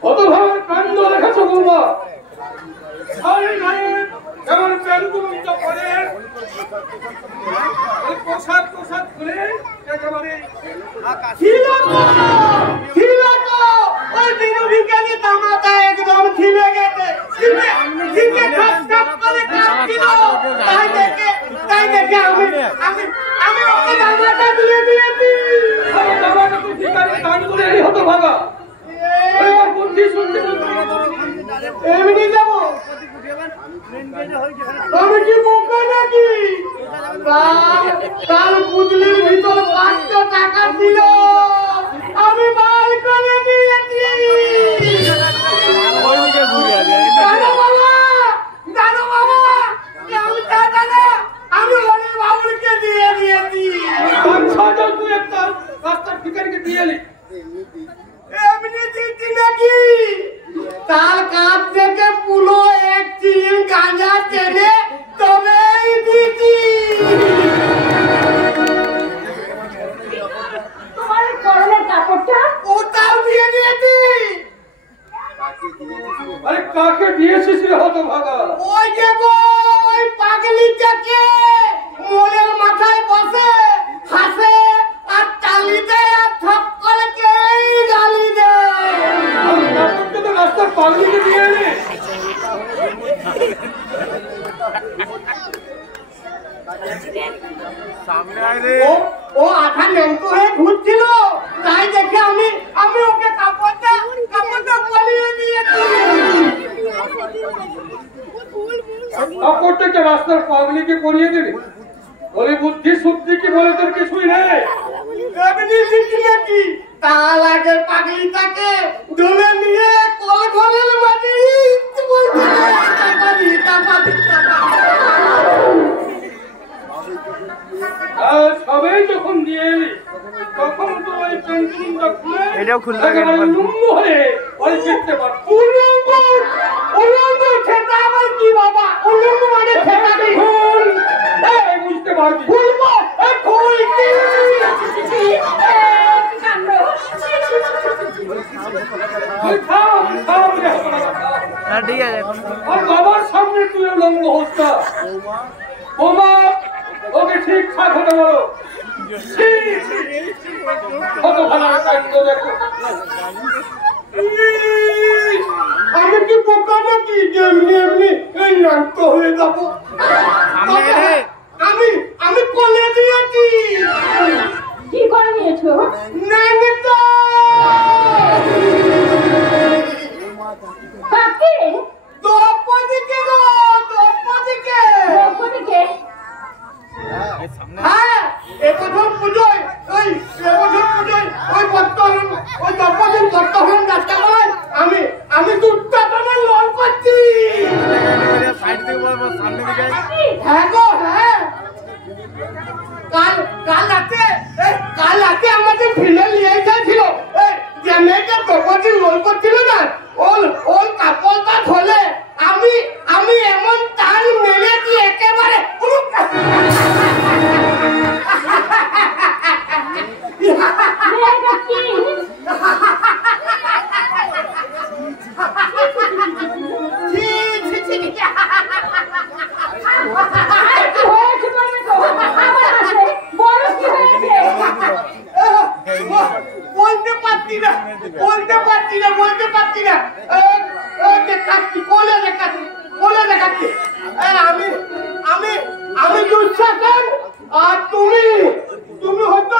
কতভাবে কাণ্ড দেখাচ্ছ বৌমা। যেমন প্যান্টুলুমটা পরে পোশাক পোশাক খুলে একেবারে হতো ভাগা বুদ্ধি শুনতে এমনি যাবো। আমি কি বোকা নাকি? তার পুতলির ভিতর 500 টাকা ছিল, আমি বাই করে দিয়েছি। জানো বাবা, আমি টাকা না, আমি হরি বাবুকে দিয়ে দিয়েছি। তুই একটা রাস্তার ভিখারিকে দিয়ে এলি। এমনি দিতি নাকি? তার কাছ থেকে পুরো 1 চিলিম গাঁজা টেনে তবেই দিতি। তোমার পরনের কাপড়টা ওটাও দিয়ে দিয়েছি। কাকে দিয়েছিস রে হতভাগা? ওই যে গো ওই পাগলিটাকে মোড়ের মাথায় বসে হাসে আর তালি দেয় আর ঠক্করকেই গালি দেয়। তারপর তো রাস্তার পাগলিকে দিয়ে এলি। সামনে আয় রে। ও আঠা ন্যাংটো হয়ে ঘুরছিল, তাই দেখে আমি ওকে কাপড়টা বলিয়ে দিয়েছি। কাপড়টাকে রাস্তার পাগলিকে পরিয়ে দিলি? বলে বুদ্ধি শুদ্ধি কি বলে তোর কিছুই নেই? এমনি দিচ্ছি নাকি? তার আগে পাগলিটাকে ধরে নিয়ে কল ঘরের মাঝে সবাই যখন দিয়ে এলি তখন তো ওই পেন্টিংটা খুলে এটাও খুলতে একেবারে লুঙ্গ হয়ে ওই দেখতে পারত। উলঙ্গ ছেটা আবার কি বাবা? উলঙ্গ মানে ছেটা কি? ভুল বুঝতে পারবি। খুলবো খুল হ্যাঁ ঠিক আছে। আর বাবার সামনে তুই লঙ্গ হস্তা বোমা ওকে ঠিকঠাক হতে বলো। কত ভালো কাণ্ড দেখো। আমি কি বোকা নাকি যে এমনি এমনি এই নান্ত হয়ে যাবো? আমি কোলে দিয়েছি। কি করে নিয়েছো? কাকে? দ্রৌপদীকে গো, দ্রৌপদীকে। দ্রৌপদীকে? হ্যাঁ, এবছর পুজোয় ওই দ্রৌপদীর বর্তমান যাত্রা করায় আমি দুধটানের লন করছি। সাইড থেকে বল, সামনে দিকে আয়। হ্যাঁ গো হ্যাঁ, কাল রাতে আমাদের ফিরে নিয়ে এসেছিল যে মেয়েটা দ্রৌপদীর লোল করছিল না, ওর কাপড়টা ধরে আমি এমন টান মেরেছি একেবারে মেয়েটা কি? কি হয়েছে বলো তো? আমার হাসে বলো কি হয়েছে? বলতে পারছি না দেখাচ্ছি কোলে দেখাচ্ছি আমি দুঃশাসন আর তুমি হয়তো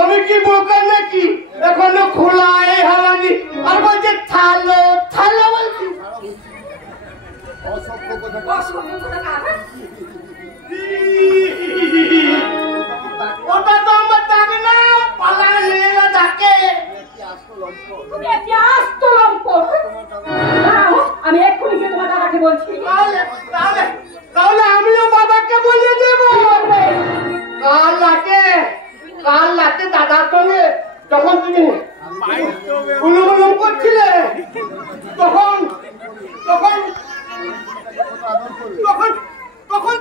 আমি কি বোকা নাকি? এখনো খোলা এই হারানি আর বলছে থালো বলছি। ওটা তো আমার ডাকে না, পালায় মেয়েরা ডাকে। তুমি একটি আস্ত লম্পট। দাঁড়াও, আমি এক্ষুনি গিয়ে তোমার দাদাকে বলছি। তাহলে আমিও বাবাকে বলে দেব। কাল রাতে দাদার সঙ্গে যখন তুমি উলুম করছিলে তখন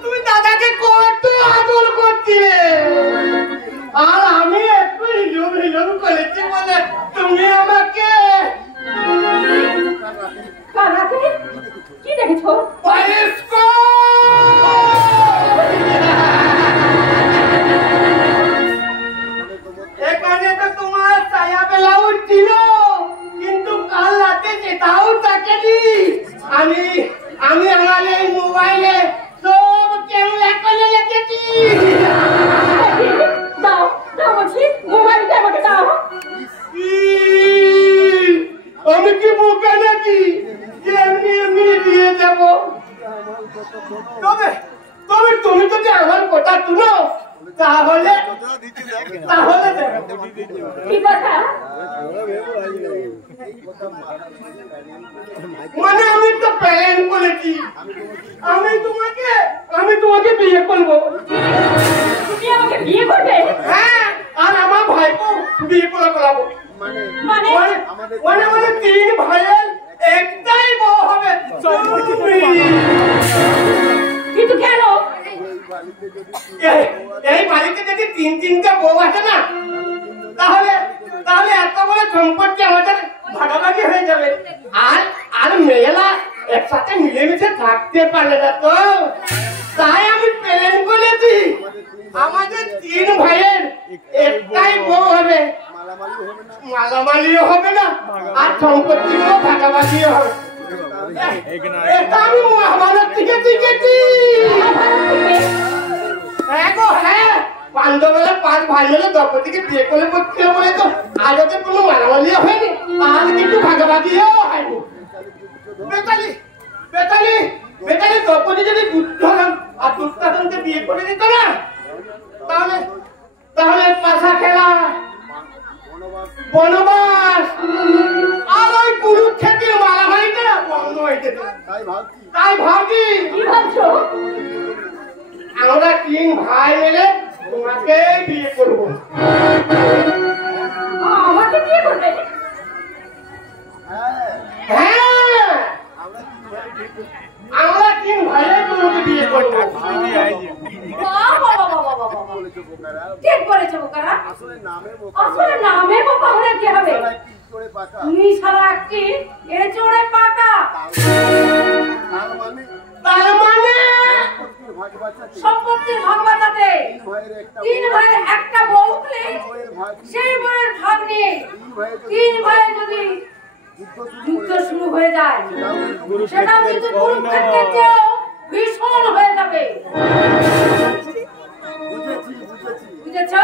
তুমি দাদাকে কত আদর করছিলে, আর আমি একটু হিলুম করেছি বলে তুমি আমাকে কাল রাতে কি দেখেছো? এখানে তো তোমার ছায়া বেলাও ছিল, কিন্তু কাল রাতে সেটাও থাকেনি। আমি আমার এই মোবাইলে সব কেউ লেখনে লিখেছি। দাও বলছি, মোবাইলটা আমাকে দাও। আমি কি বোকা নাকি যে এমনি দিয়ে দেব? তবে তুমি যদি আমার কথা শুনো তাহলে কি কথা? মানে আমি তো প্ল্যান করেছি, আমি তোমাকে বিয়ে করবো। তুমি আমাকে বিয়ে করবে? হ্যাঁ, আর আমার ভাইকে বিয়ে করে করাবো। মানে মানে মানে 3 ভাইয়ের একটাই বউ হবে। কিন্তু কেন? এই বাড়িতে যদি 3-3টে বউ আছে না, তাহলে এত বড় সম্পত্তি আমাদের ভাগাভাগি হয়ে যাবে। আর মেয়েরা একসাথে মিলেমিশে থাকতে পারে না তো, তাই আমি প্ল্যান করেছি আমাদের 3 ভাইয়ের একটাই বউ হবে, মালামালিও হবে না আর সম্পত্তিগুলো ভাগাভাগিও হবে। এটা আমি মহাভারত থেকে শিখেছি। হ্যাঁ, পাণ্ডবেলা 5 ভাই মিলে দ্রৌপদীকে বিয়ে করে করতে বলে তো আজ তো কোনো মালামালিও হয়নি আর কিছু ভাগাভাগিও হয়নি। বেতালি দ্রৌপদী যদি দুর্যোধন আর দুঃশাসনকে বিয়ে করে দিত না, তাহলে পাশা খেলা, বনবাস আর ওই কুরুক্ষেত্রের মালামালিটা বন্ধ হয়ে যেত। তাই ভাবছি কি ভাবছো? আমরা 3 ভাই মিলে তোমাকে বিয়ে করবো। আমাকে বিয়ে করবে? হ্যাঁ, আমরা 3 ভাইয়ের তোমাকে বিয়ে করবো। ঠিক বলেছো বোকারা। আসলে নামে বোকা হলে কি হবে? তুমি সারা একটি এচড়ে পাকা। তার মানে সম্পত্তির ভাগ বাঁচাতে 3 ভাইয়ের একটা বউ উঠলে সেই বউয়ের ভাগ নিয়ে 3 ভাইয়ের যদি যুদ্ধ শুরু হয়ে যায়, সেটা কিন্তু কুরুক্ষেত্রের চেয়েও ভীষণ হয়ে যাবে। বুঝেছো?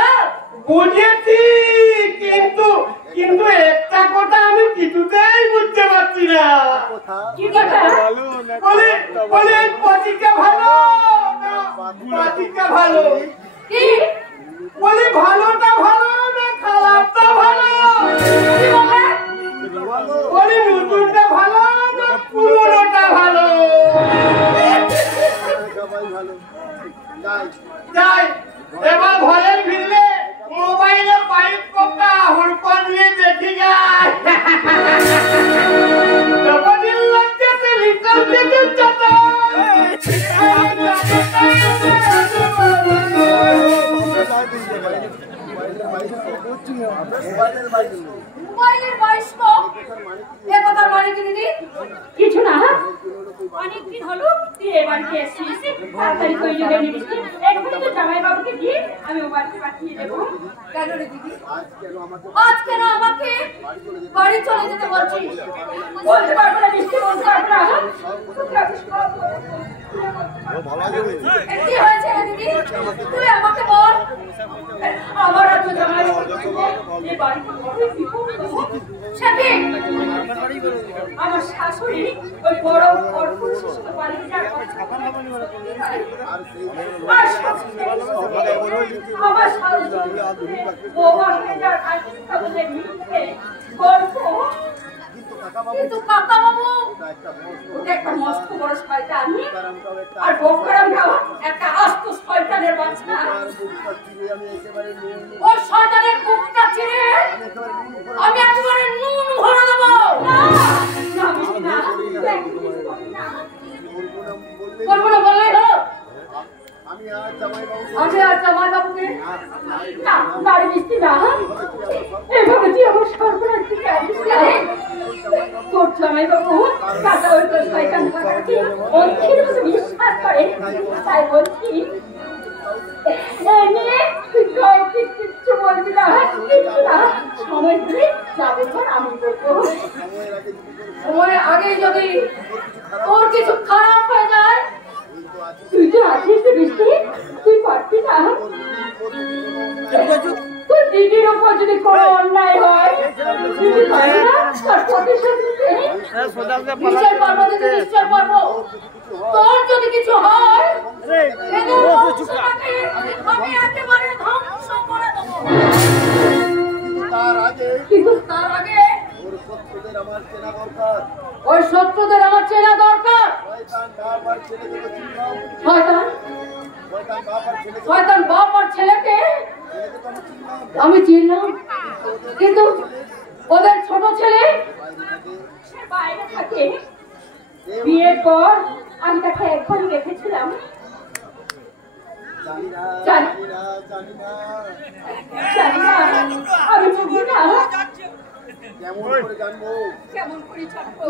বুঝেছি, কিন্তু একটা কথা আমি কিছুতেই বুঝতে পারছি না। কি কথা? বলে পতিটা ভালো না পাতিটা ভালো? কি বলে ভালোটা ভালো না খারাপটা ভালো? কি বলে? বলে নতুনটা ভালো না পুরোনোটা ভালো? যাই, এবার ঘরে ফিরলে মোবাইলে বাইক পোকা হুড়পা নিয়ে দেখি যায়। দ্রৌপদীর লজ্জাতে লিখল থেকে চাটা। মোবাইলের বায়োস্কোপ এ কথার মানে কি দিদি? কিছু না, অনেকদিন হলো তুই এ বাড়িতে এসেছিস, তাড়াতাড়ি করে নিয়ে নিবি। এক্ষুনি তো জামাইবাবুকে দিয়ে আমি ও বাড়িতে পাঠিয়ে দেবো। কেন রে দিদি? আজ কেন আমাকে বাড়ি চলে যেতে বলছিস? বলতে পারবো না মিষ্টি, বলতে পারবো না। কি হয়েছে রে দিদি? তুই আমাকে বল। আমার আর তো জামাইবাবু এ বাড়িতে বড়ই বিপদ। সাথে আমার শাশুড়ি ওই বড় অর্থশিষ্ট বাড়িতে যার আমার শাশুড়ি বৌমা হয়ে যার আশীর্বাদের মিথ্যে গল্প। কিন্তু কাকা বাবু একটা মস্ত বড় শয়তান, আর বোকারামটাও একটা আস্ত শয়তানের বাচ্চা। ওই শয়তানের বুকটা চিরে আমি একেবারে নুন ভরে দেবো। বলবো না, বললেই হলো। আমি আর জামাইবাবুকে না বাড়ি মিষ্টি না, এভাবে তুই আমার সর্বনাশ থেকে আনিস না। তোর জামাইবাবু কাকা ওই তোর শয়তান কাকাকে অন্যের মতো বিশ্বাস করে, তাই বলছি কিচ্ছু বলবি না, কিচ্ছু না। সময় ধরে যাবে পর আমি বলবো। সময়ের আগে যদি তোর কিছু খারাপ হয়ে যায়, তুই তো আছিস বৃষ্টি, তুই পারবি না। তোর দিদির উপর যদি কোনো অন্যায় হয়, দিদি পারবি না তার প্রতিশোধ নিতে? নিশ্চয় পারবো দিদি, নিশ্চয় পারবো। তোর যদি কিছু হয় আমি একেবারে ধ্বংস করে দেবো। কিন্তু তার আগে ওই শত্রুদের আমার চেনা দরকার। শয়তান বাপ আর ছেলেকে আমি চিনলাম, কিন্তু ওদের ছোট ছেলে সে বাইরে থাকে। বিয়ের পর আমি তাকে একবারই দেখেছিলাম। জানি না, আমি বুঝি না কেমন করে জানবো।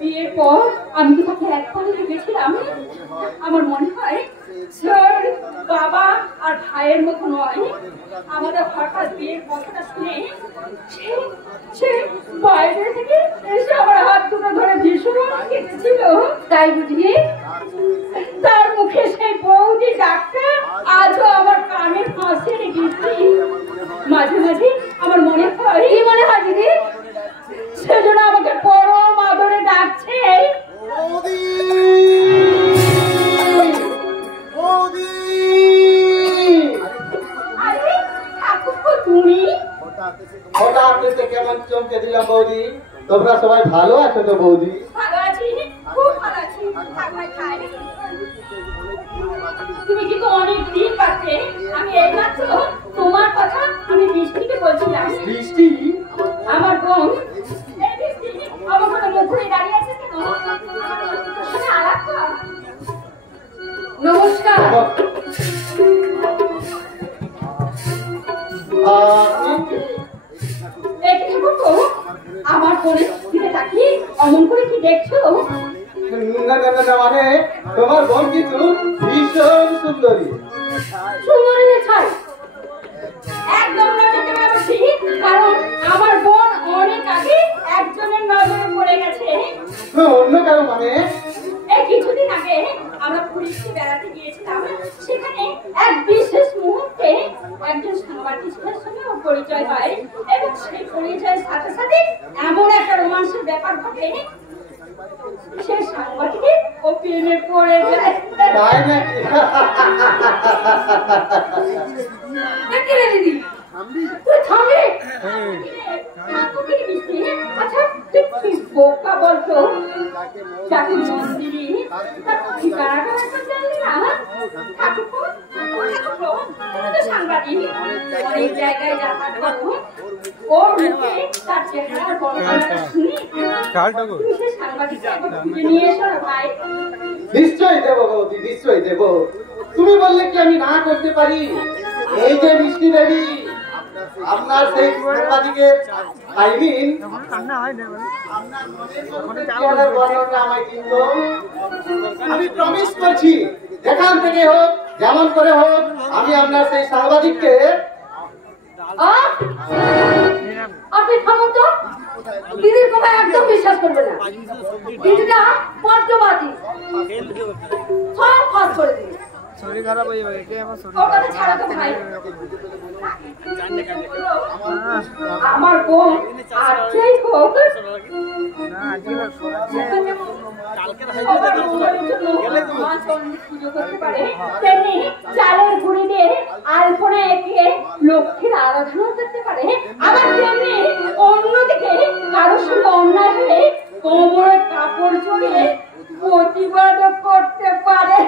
বিয়ের পর আমি তো তাকে একবারই দেখেছিলাম। আমার মনে হয় স্যার বাবা আর ভাইয়ের মতো নয়। আমাদের হঠাৎ বিয়ের কথাটা শুনে সে বাইরে থেকে এসে আমার হাত দুটো ধরে ভীষণ কেঁদেছিল। তাই বুঝি তার মুখে সেই বৌদি ডাকটা আজও আমার কানে ফাঁসে রেখেছি। মাঝে মাঝে আমার মনে হয়, কি মনে হয় দিদি, সেজন্য আমাকে পরম আদরে ডাকছে। তুমি হঠাৎ কেমন চমকে দিলাম বৌদি? তোমরা সবাই ভালো আছো তো বৌদি? ভালো আছি, খুব ভালো আছি। তুমি কিন্তু অনেক দিন বাদে, আমি এইমাত্র তোমার কথা আমি বৃষ্টিকে বলছিলাম। বৃষ্টি? আমার বোন এই বৃষ্টি আমার কথা মুখ ঘুরে দাঁড়িয়ে আছে কেন? আলাপ কর। নমস্কার। আমার বোনের দিকে তাকিয়ে অমন করে কি দেখছো? না না না, মানে তোমার বোন কিন্তু ভীষণ সুন্দরী। সুন্দরী ছাড়, একদম নজরে পড়েছি, কারণ আমার বোন অনেক আগে একজনের নজরে পড়ে গেছে। অন্য কারো মানে? এই কিছুদিন আগে আমরা পুরীতে বেড়াতে গিয়েছিলাম। সেখানে এক বিশেষ মুহূর্তে একজন সাংবাদিকের সঙ্গে ওর পরিচয় হয়, এবং সেই পরিচয়ের সাথে সাথে এমন একটা রোমান্সের ব্যাপার ঘটে, সে সাংবাদিক ও প্রেমে পড়ে যায়। তাই নাকি? দিদি তুই থামবি? আচ্ছা তুই বোকা বলতো, যাকে মন্দিরি তার ঠিকানাটা জানলি না? সাংবাদিক অনেক জায়গায় যাতায়াত করো, ওর মুখে তার চেহারার বর্ণনা শুনি তুমি সে সাংবাদিককে খুঁজে নিয়ে এসো না ভাই। নিশ্চয়ই দেবো বৌদি, নিশ্চয়ই দেবো। তুমি বললে কি আমি না করতে পারি? এই যে মিষ্টি দেবী, আপনার সেই সাংবাদিকের আমি প্রমিস করছি, যেখান থেকে হোক যেমন করে হোক আমি আপনার সেই সাংবাদিককে। আপনি থামুন তো, দিদির কথা একদম বিশ্বাস করবে না। দিদিটা পদ্মবাদী, সব ফাঁস করে দিন। শরীর খারাপ হয়ে যাবে, কে আমার শরীর ওর কথা ছাড়া তো ভাই। আমার বোন আজকেই হোক না, আজকে পুজো করতে পারে, তেমনি চালের গুঁড়ি দিয়ে আলপনা এঁকে লক্ষ্মীর আরাধনা করতে পারে, আবার তেমনি অন্যদিকে কারোর সঙ্গে অন্যায় হলে কোমরে কাপড় জড়িয়ে প্রতিবাদ করতে পারে।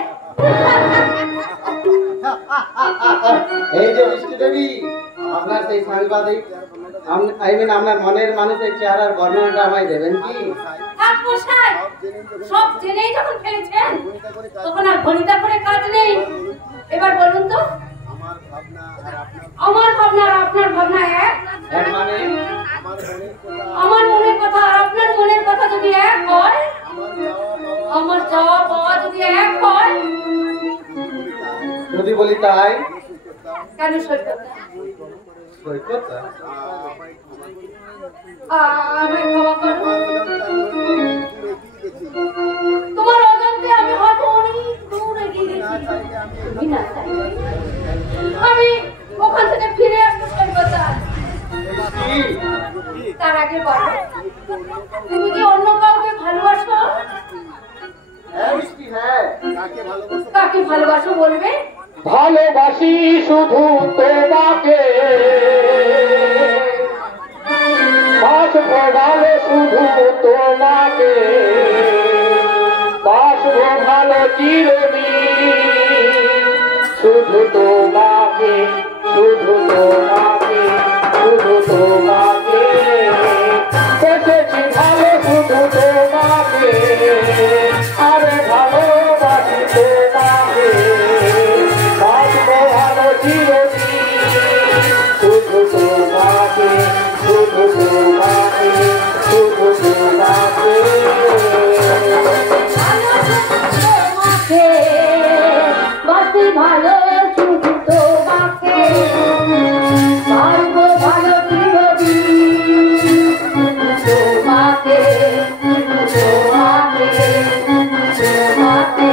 এই যে মিষ্টি দেবী, আপনার সেই সাংবাদিক আপনার মনের মানুষের চেহারার বর্ণনাটা আমায় দেবেন কি? সব জেনেই যখন ফেলেছেন তখন আর ভনিতা করে কাজ নেই। এবার বলুন তো, আমার ভাবনা আর আপনার ভাবনা এক? মানে আমার মনের কথা আর আপনার মনের কথা যদি এক হয়, আমার চাওয়া পাওয়া যদি এক হয়, যদি বলি তাই কেন সৈকত? আমায় ক্ষমা করো, তোমার অজান্তে আমি হয়তো অনেক দূর এগিয়ে গেছি। তুমি না চাইলে আমি ওখান থেকে ফিরে আসবো সৈকত। তার আগে বলো, তুমি কি অন্য কাউকে ভালোবাসো? হ্যাঁ, কাকে ভালোবাসো বলবে? ভালোবাসি শুধু তোমাকে, বাসবো ভালো শুধু তোমাকে, বাসবো ভালো চিরদিন শুধু তোমাকে, শুধু তোমাকে শুধু তোমাকে বেঁচেছি ভালো শুধু তোমাকে আরে ভালোবাসি তোমাকে বাঁচবো ভালো চিরদিন শুধু তোমাকে শুধু তোমাকে শুধু তোমাকে বাসি ভালো শুধু তোমাকে বাঁচবো ভালো চিরদিন তোমাকে তোমাকে তোমাকে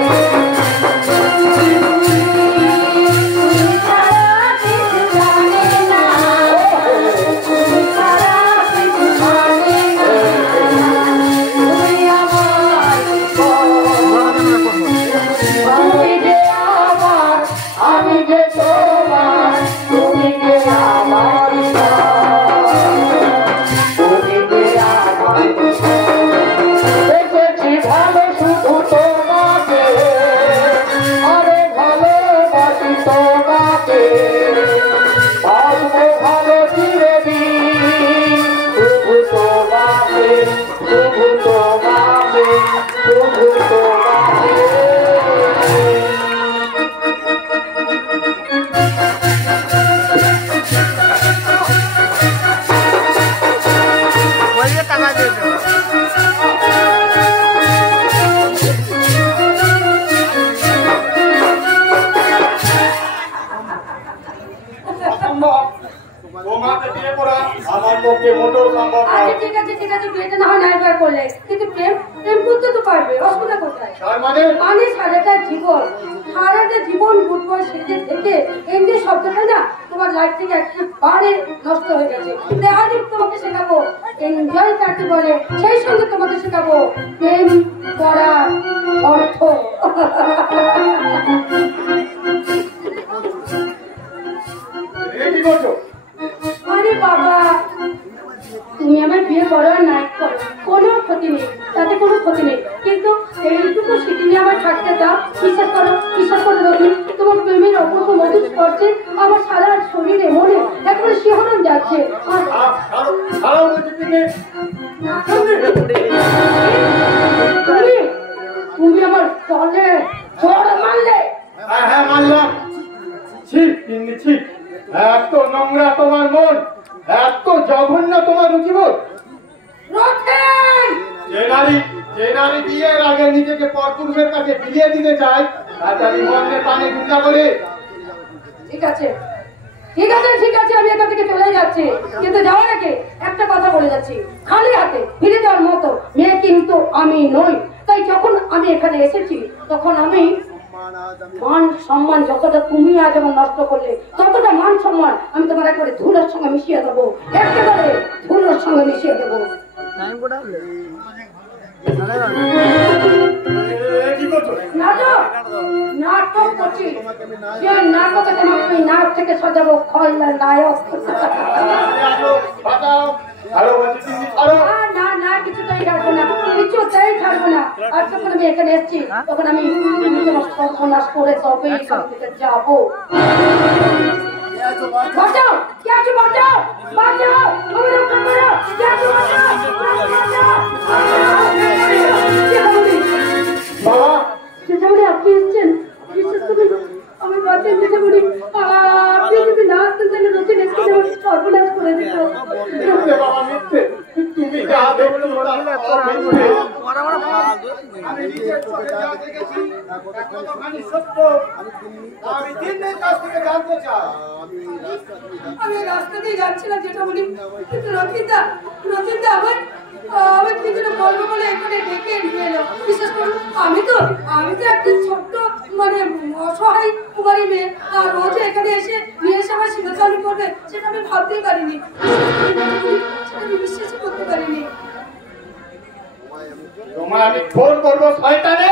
আমি যে তোমার তুমি যে আমার তুমি যে আমার দেখেছি ভালো শুধু তোমাকে আরে ভালোবাসি তোমাকে বাঁচবো ভালো চিরদিন শুধু তোমাকে শুধু তোমাকে শুধু তোমাকে বলিয়ে টাকা দিয়ে দেবো। অসম্ভব তোমাকে বিয়ে করা আমার পক্ষে মোটেও সম্ভব আচ্ছা নয়। ঠিক আছে বিয়েটা না হয় না একবার করলে কিন্তু প্রেম প্রেম করতে তো পারবে অসুবিধা কোথায় তার মানে আমি সারাটা জীবন ফুটবল সেজে থেকে এমনি শব্দটা না তোমার লাইফ থেকে একেবারে নষ্ট হয়ে গেছে তাই আজ তোমাকে শেখাবো এনজয় কাকে বলে সেই সঙ্গে তোমাকে শেখাবো প্রেম করার অর্থ এ কি করছো? আরে বাবা তুমি আমার বিয়ে করো আর নাই করো কোনো ক্ষতি নেই তাতে কোনো ক্ষতি নেই কিন্তু এইটুকু স্মৃতি নিয়ে আমার থাকতে দাও বিশ্বাস করো রবি তোমার প্রেমের অপূর্ব মধুর স্পর্শে আমার সারা শরীরে মনে একেবারে শিহরণ যাচ্ছে আর ছাড়াও বলছি তুমি। তুমি আমার চলে চড় মারলে হ্যাঁ হ্যাঁ মানলাম। ছিপ কিন্তু ছিপ এত নোংরা তোমার মন এত জঘন্য তোমার রুচিবোধ। রথেন যে নারী বিয়ের আগে নিজেকে পরপুরুষের কাছে বিলিয়ে দিতে চায় তাড়াতাড়ি মনের পানে গুন্ডা করে। ঠিক আছে আমি এখান থেকে চলে যাচ্ছি কিন্তু যাওয়ার আগে একটা কথা বলে যাচ্ছি খালি হাতে ফিরে যাওয়ার মতো মেয়ে কিন্তু আমি নই তাই যখন আমি এখানে এসেছি তখন আমি মান সম্মান যতটা তুমি আজ যেমন নষ্ট করলে ততটা মান সম্মান আমি তোমার একবারে ধুলোর সঙ্গে মিশিয়ে দেবো একেবারে ধুলোর সঙ্গে মিশিয়ে দেবো টাইম কোটা হলে কি করছো? নাটক করছি যে নাটকে তোমাকে নাটক থেকে সাজাবো খলনায়ক বাঁচাও ভালো বলছি তুমি ছাড়ো। না কিছুতেই ছাড়বো না আর যখন আমি এখানে এসেছি তখন আমি তোমার সর্বনাশ করে তবে এখান থেকে যাবো বাঁচাও কে আছো বাঁচাও আমি রক্ষা করো কে আছো বাঁচাও বাবা যেটা আপনি এসছেন বিশ্বাস করবেন আমি বাঁচেন যেটা বলি আপনি যদি না আসতেন তাহলে রোজে নেক্সট দেওয়ার সর্বনাশ করে দিত মিথ্যে বাবা মিথ্যে তুমি যা দেখছো আমি নিজের চোখে যা দেখেছি কতখানি সত্য আমি দিনের কাছ থেকে জানতে চাই। আমি রাস্তা দিয়ে যাচ্ছিলাম যেটা বলি কিন্তু রথিনদা আমার কি যেন বলবো বলে এখানে ডেকে নিয়ে এলো বিশেষ করে আমি তো একটা ছোট্ট মানে অসহায় কুমারী মেয়ে আর রোজ এখানে এসে বিয়ে সভায় সিংহাসন করবে সেটা আমি ভাবতেই পারিনি সেটা আমি বিশ্বাসই করতে পারিনি তোমায় আমি ফোন করবো শয়তানে।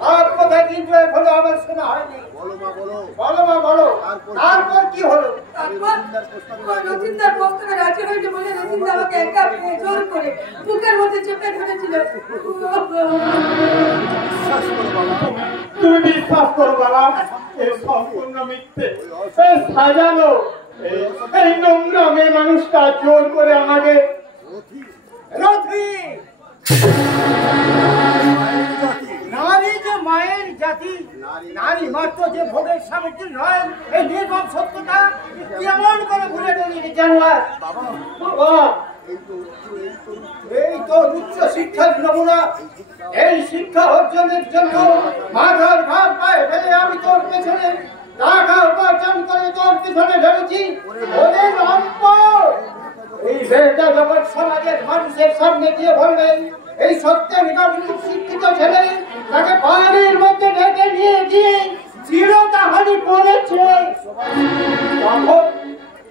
সব কথা কিন্তু এখনো আমার শোনা হয়নি। বলো মা বলো, তারপর কি হলো? রতিনদার প্রস্তাবে রাজি হয়েছে বলে রতিনদা আমাকে একা পেয়ে জোর করে বুকের মধ্যে চেপে ধরেছিল। তুমি বিশ্বাস করো বাবা, এই সম্পূর্ণ মিথ্যে, এই সাজানো। এই নোংরা মেয়ে মানুষটা জোর করে আমাকে রথি নারী যে মায়ের জাতি, নারী মাত্র যে ভোগের সামগ্রী নয়, এই নির্মম সত্যটা কেমন করে ভুলে গেলি জানোয়ার? বাবা এই তো উচ্চ শিক্ষার নমুনা। এই শিক্ষা অর্জনের জন্য মাথার ঘাম পায়ে ফেলে আমি তোর পেছনে টাকা উপার্জন করে তোর পেছনে ভেবেছি। ওদের অল্প এই মেয়েটা যখন সমাজের মানুষের সামনে গিয়ে বললেন এই সত্যের গামী শিক্ষিত ছেলে, তাকে পানির মধ্যে ঢেকে নিয়ে গিয়ে চিরতাহানি করেছে,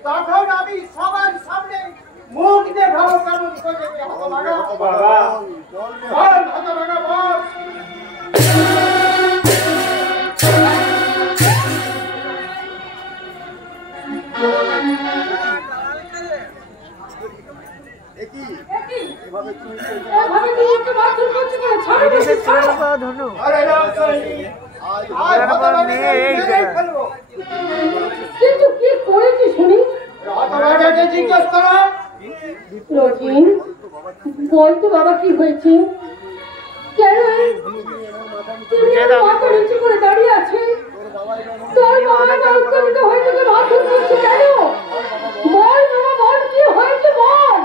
তখন আমি সবার সামনে মুখ দেখাবো কেমন করে? বাবা ধনু কিন্তু কি করেছি শুনি? জিজ্ঞেস করো। রতিন বলতো বাবা কি হয়েছে? কেন তুমি মাথা নিচু করে দাঁড়িয়ে আছে? তোর বাবা উত্তেজিত হয়ে তোকে মারধর করছে কেন? বল বাবা বল, কি হয়েছে বল।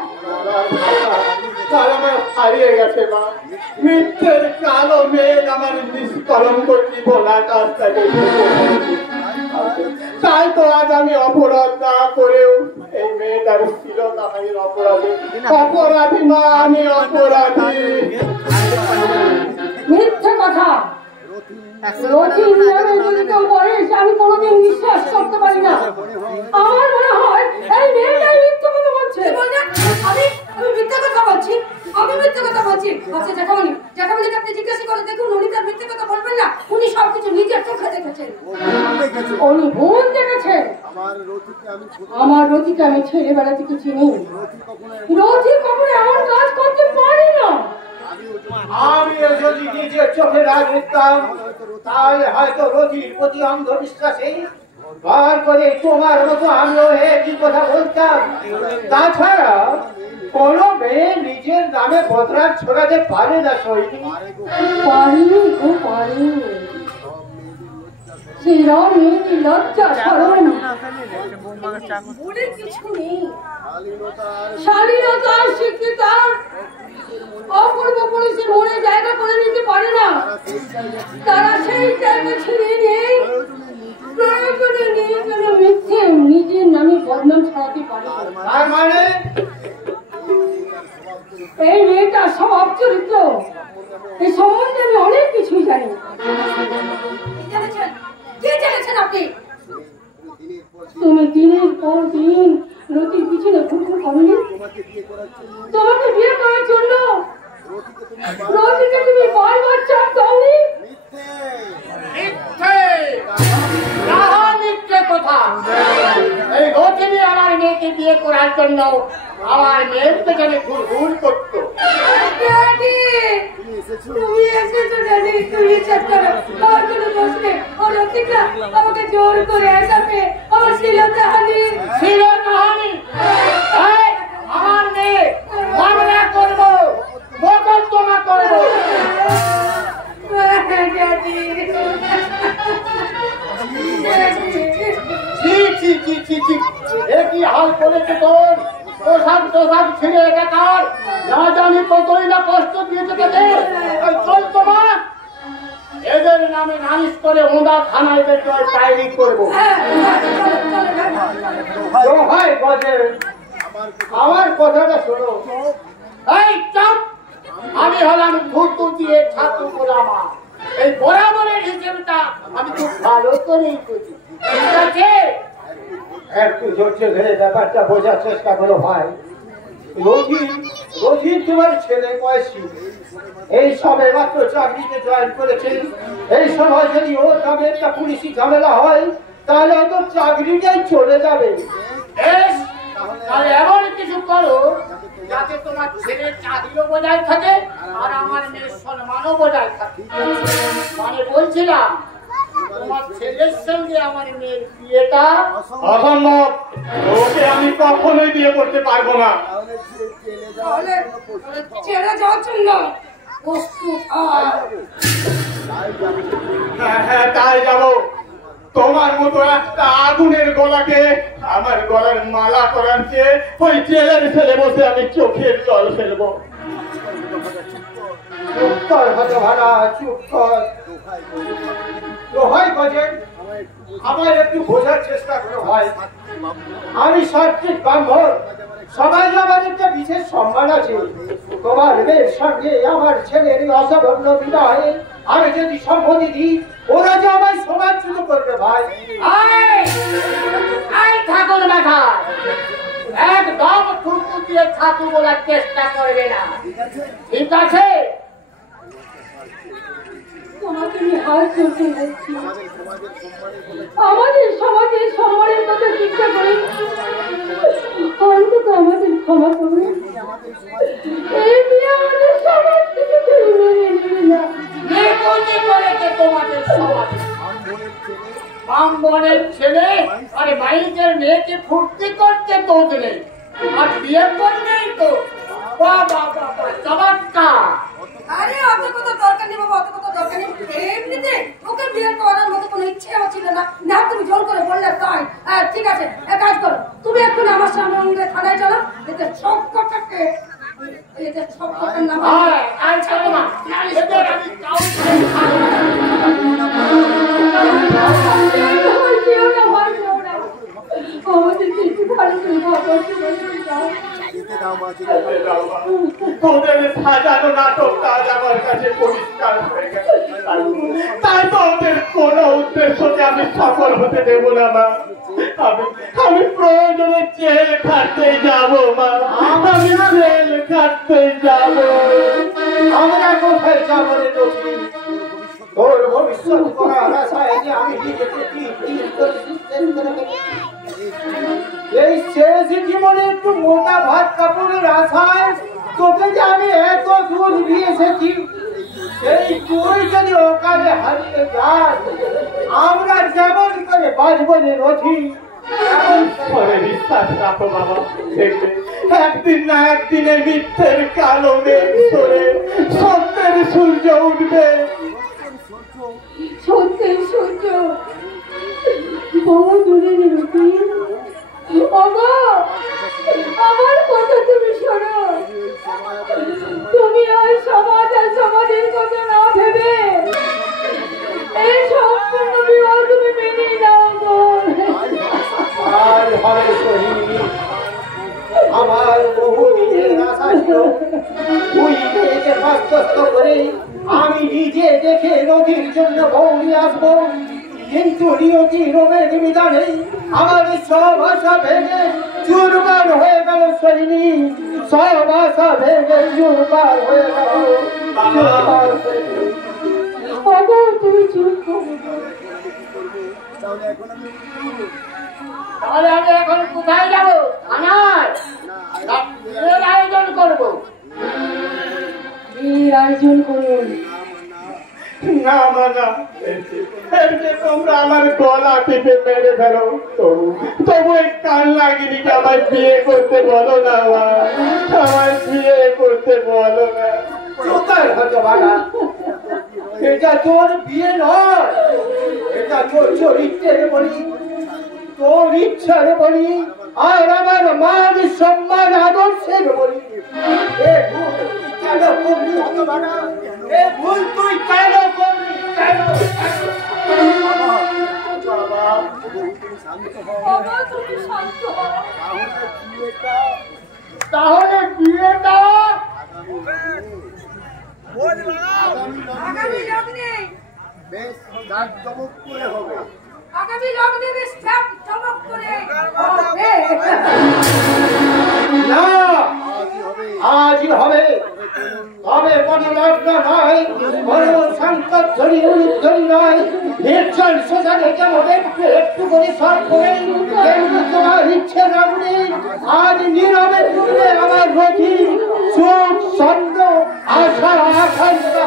হারিয়ে গেছে মা, মিথ্যের কালো মেঘ আমার নিষ্কলঙ্ক জীবনাটা তাই তো আজ আমি অপরাধ না করেও এই মেয়েটার স্থিরতাহানির অপরাধী মা, আমি অপরাধী। মিথ্যে কথা। রতিন নামে যদি কেউ বলিস আমি কোনোদিন বিশ্বাস করতে পারি না। আমার মনে হয় এই মেয়েটাই মিথ্যে কথা বলছে। আমি মিথ্যে কথা বলছি? আমি মিথ্যে কথা বলছি? আচ্ছা জ্যাঠামণিকে আপনি জিজ্ঞাসা করে দেখুন, উনি তার মিথ্যে কথা বলবেন না। উনি সবকিছু নিজের চোখে দেখেছেন, উনি ভুল দেখেছেন। আমার রতিকে আমি ছেলেবেলা থেকে চিনি। রতি কখনো এমন কাজ করতে পারি না। আমি যদি নিজের চোখে রাগ দেখতাম তাহলে হয়তো রতির প্রতি অন্ধবিশ্বাসে বার করে তোমার মতো আমিও একই কথা বলতাম। তাছাড়া কোন মেয়ে নিজের নামে বদনাম ছড়াতে পারে না সৈনী। লজ্জা শরম বলে কিছু নেই। শালীনতা শিক্ষিতা অপূর্ব পুরুষের মনে জায়গা করে নিতে পারে না। তারা সেই জায়গা ছেড়ে নেই প্রয়োজনে নিয়ে যেন মিথ্যে নিজের নামে বদনাম ছড়াতে পারে। তার মানে এই মেয়েটার স্বভাব চরিত্র এই সম্বন্ধে আমি অনেক কিছুই জানি। কে জেনেছেন আপনি? তুমি দিনের পর দিন রতির পিছনে ঘুরঘুর করনি? তোমাকে বিয়ে করার জন্য রতিকে তুমি বারবার চাপ দাওনি? মিথ্যে কথা। এই রতিনি আমার মেয়েকে বিয়ে করার জন্য আমার মেয়ের পেছনে ঘুরঘুর করতো। তুমি এসেছো দাদি, তুমি চেষ্টা করো। আমার কোনো দোষ নেই। ও রতিকা আমাকে জোর করে আসামে আমার শ্লীলতাহানি আমার মেয়ে মামলা করবো, মোকদ্দমা করবো। একই হাল করেছে তোর। পোশাক টোশাক ছিঁড়ে একাকার, না জানি কতই না কষ্ট দিয়েছে তোকে। চল তোমার এদের নামে নালিশ করে ওঁদা থানায় ডায়েরি করবো। আমার কথাটা শোনো। এই চপ, আমি হলাম ভূত দিয়ে ছাত্র গোলামা। এই বরাবরের হিসেবটা আমি খুব ভালো করেই বুঝি, ঠিক আছে? একটু ধৈর্য ধরে ব্যাপারটা বোঝার চেষ্টা করো ভাই। রোহিত তোমার ছেলে বয়সী, এই সবে মাত্র চাকরিতে জয়েন করেছে। এই সময় যদি ওর নামে একটা পুলিশি ঝামেলা হয় তাহলে হয়তো চাকরিটাই চলে যাবে। তাহলে এমন কিছু করো যাতে তোমার ছেলের চাকরিও বজায় থাকে আর আমার মেয়ের সম্মানও বজায় থাকে। মানে বলছিলাম তোমার ছেলের সঙ্গে আমার মেয়ের বিয়েটা অসম্ভব, ওকে আমি কখনোই বিয়ে করতে পারবো না। তাহলে ছেড়ে যাওয়ার জন্য প্রস্তুত হয়। হ্যাঁ তাই যাবো। তোমার মতো একটা আগুনের গলাকে আমার গলার মালা করার চেয়ে ওই জেলের ছেলে বসে আমি চোখের জল ফেলবো। চুপ কর হতভাগা, চুপ কর। দোহাই বাজে, আমার একটু বোঝার চেষ্টা করো ভাই। আমি সাত্বিক ব্রাহ্মণ, সবাই আমার একটা বিশেষ সম্মান আছে। তোমার মেয়ের সঙ্গে আমার ছেলের অসবর্ণ বিবাহে আমি যদি সম্মতি দিই ওরা যে আমায় সমাজচ্যুত করবে ভাই। ঠাকুর দেখা একদম ফুটফুট দিয়ে ছাতু বলার চেষ্টা করবে না, ঠিক আছে? তোমাকে আমি হাত করতে বলছি, আমাদের সমাজে সম্মানের কথা শিক্ষা করে অন্তত আমাদের ক্ষমা করবে। এই নিয়ে আমাদের সমাজ থেকে কেউ মেনে নেবে না। তোমাদের সমাজে ব্রাহ্মণের ছেলে আর মাইকের মেয়েকে ফুর্তি করতে দোষ নেই, আর বিয়ে করলেই তো চমৎকার। আরে অত কথা দরকার নেই বাবা, অত কথা দরকার নেই। এমনিতে ওকে বিয়ে করার মতো কোনো ইচ্ছে আমার ছিল না, না তুমি জোর করে বললে তাই। ঠিক আছে, এক কাজ করো, তুমি এখন আমার সামনে থানায় চলো, এতে সব কথাকে সব কথার নাম তোদের সাজানো নাটকটা আজ আমার কাছে পরিষ্কার হয়ে গেছে। তাই তো ওদের কোন উদ্দেশ্যকে আমি সফল হতে দেব না মা। আমি প্রয়োজনে জেল খাটতে যাব মা, আমি জেল খাটতে যাব। আমরা কোথায় যাবো রে লক্ষ্মী? তোর ভবিষ্যৎ করার আশায় যে আমি নিজেকে এই শেষ জীবনে একটু মোটা ভাত কাপড়ের আশায় তোকে যে আমি এত দূর দিয়ে এসেছি, সেই তুই যদি ওখানে হারিয়ে যাস আমরা যেমন করে বাঁচব রে রথি। বিশ্বাস রাখো বাবা, দেখবে একদিন না একদিনে মিথ্যের কালো মেঘ সরে সত্যের সূর্য উঠবে। সত্যের সূর্য বহু দূরে রুটি। আমার কথা তুমি শোনো, তুমি আর সমাজ আর সমাজের কথা না ভেবে এই সম্পূর্ণ বিবাহ তুমি মেনে নাও গো। আর হবে শহীদ, আমার বহু দিনের আশা ছিল তুই মেয়েকে বাস্তস্ত করে আমি নিজে দেখে নদীর জন্য বউ নিয়ে আসবো, কিন্তু নিয়তি রোগের বিধানে আমার সব আশা ভেঙে চুরমার হয়ে গেল সৈনী, সব আশা ভেঙে চুরমার হয়ে গেল। তুমি চুপ করো। তাহলে আমি এখন কোথায় যাবো? থানায় আয়োজন করবো। আয়োজন করুন। না মানা, তোমরা আমার গলা টিপে মেরে ফেলো, তবু এই কান লাগিনি কি আমার বিয়ে করতে বলো না, আমার বিয়ে করতে বলো না। কোথায় হতো বাবা, এটা তোর বিয়ে নয়, এটা তোর চরিত্রের বলি, তোর ইচ্ছার বলি, আর আমার মান সম্মান আদর্শের বলি। এ ভুল তুই কেন করলি হতো বাবা, এ ভুল তুই কেন করলি, কেন? তুমি শান্ত হও। তাহলে বিয়েটা আগামী লগ্নে বেশ জাঁকজমক করে হবে। আগামী লগ্নে বেশ চমক করে হবে। না, বেশি হবে, তবে কোনো লগ্ন নয়, কোনো সংকট ধরি ধরি নয়, নির্জন সোজা রেখে হবে একটু করে সব করে কেমনি তোমার ইচ্ছে রাখবে। আজ নীরবে তুলবে আমার রথি সুখ ছন্দ আশা আকাঙ্ক্ষা।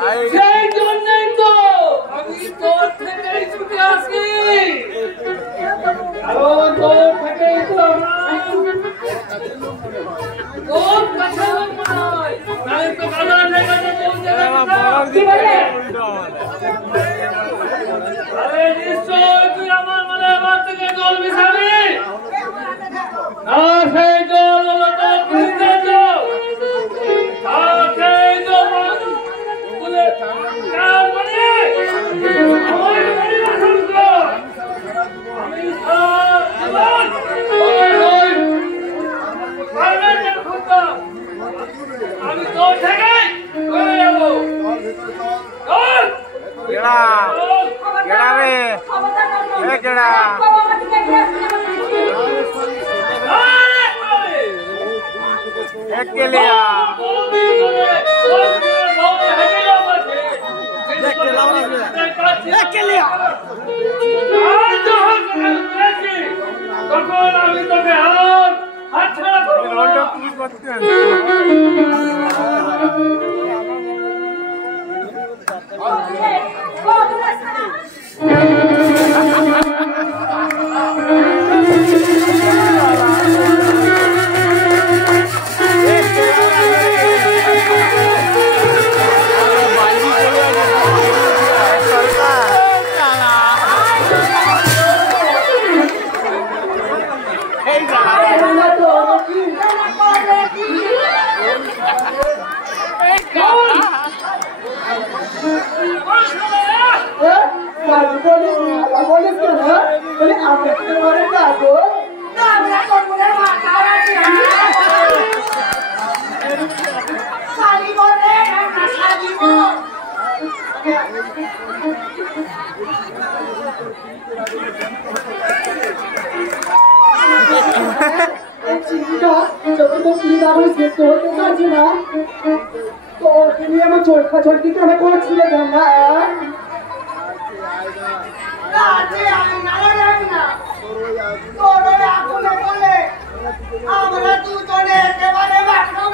Hey, বলিস কেন বলে আমরা কি ঘরে যাবো না আমরা করবো না মাথা আছে শালি করে আমরা সাজিব চিন্তা যখন তো চিন্তা করে শেষ হতে পারছি না তো তুমি আমার চোখা চোখি কেন করছিলে না রাতে আমি না জানি না তোরে আগুনে বলে আমরা দুজনে একেবারে বাঁচবো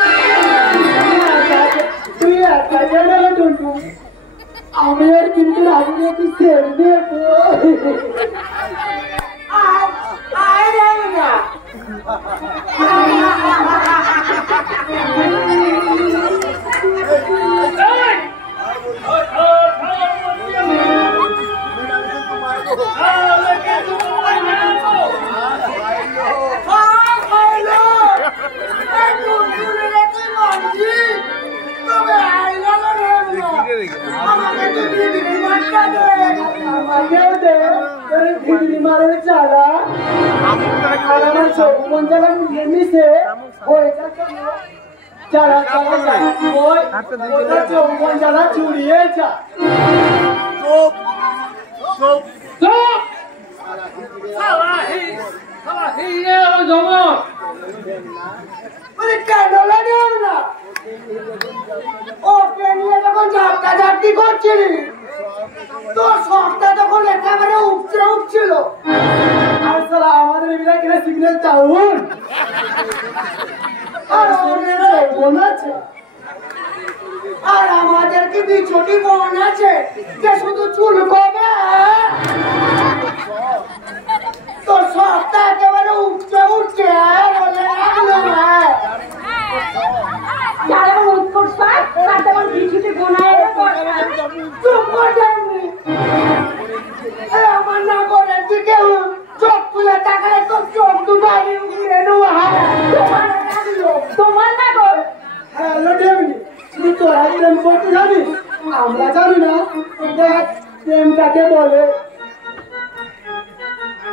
তুই একা জানা টুনটু আমি আর কিন্তু আগুনে কি ছেড়ে দেবো আয় জানি না মারার চালা আর আমার চৌবন জ্বালা মিশে হয়ে যাচ্ছে চালা চালা চালা ওই ওটা চৌবন জ্বালা চুরিয়ে যা চুপ চুপ কেন লাগে না ওকে নিয়ে যখন ঝাপটা ঝাপটি করছিলি তোর সবটা তখন একেবারে উঠছিল আর সালা আমাদের বিনা কিনা সিগন্যাল চাউন আর ওদের চৌবন আছে আর আমাদের কি বিছটি বোন আছে যে শুধু চুল কবে তোর সবটা একেবারে উঠছে বলে লাগলো না যারা উৎকর্ষ পায় তার তেমন কিছুতে গোনায় চুপ করে যাননি আমার না করে দিকে চোখ তুলে তাকালে তোর চোখ দুটো উড়ে নেওয়া তোমার না গো হ্যালো ডেমিনি তুই তোরা প্রেম করতে জানিস আমরা জানি না দেখ প্রেম কাকে বলে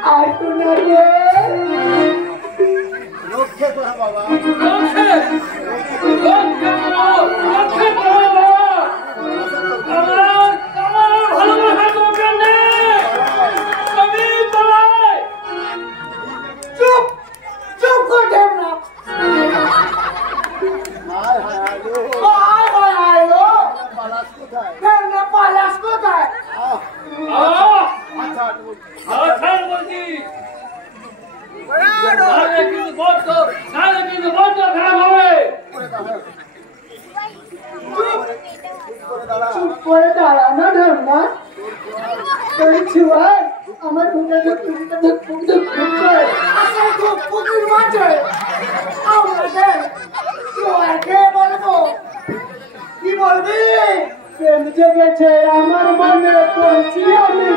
আর তুই না রে রক্ষে করা বাবা চুপ করে দেব না হায় হায় আলো আলো পালাস কোথায় পালাস কোথায় আচ্ছা চুপ করে দাঁড়া না ঢাম না তোর ছুয়াই আমার মুখে আচ্ছা পুকুর মাঝে আমাদের কে বলবো কি বলবি প্রেম জেগেছে আমার মনে পড়ছি আমি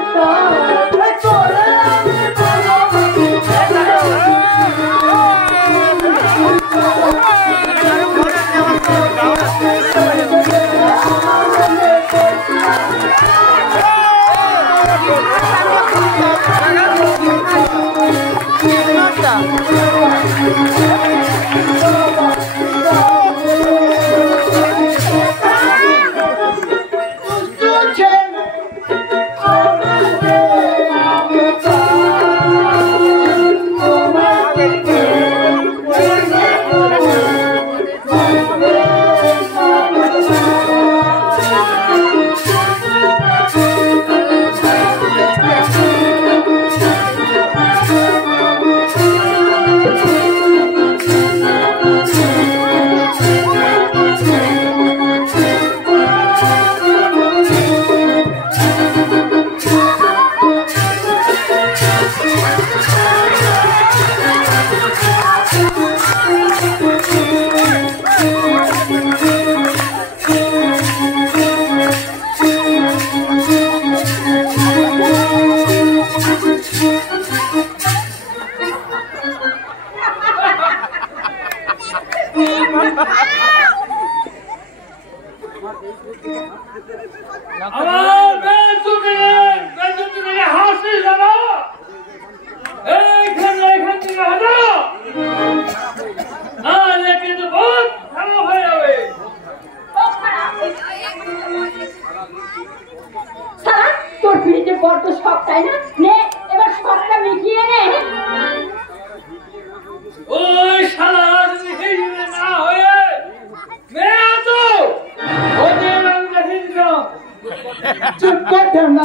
চলে আমি আমার বেজুকে হাসি জানা এখান থেকে হাঁটো নাহলে কিন্তু বহুত খারাপ হয়ে যাবে। সারা তোর পিড়িতে বড্ড শখ তাই না? নে এবার শখটা মিটিয়ে নে। ওই শালা যদি হিজড়ে না হয়ে মেয়ে তো ওদের আমি দেখে দিলাম। চুপ কর ধর্মা।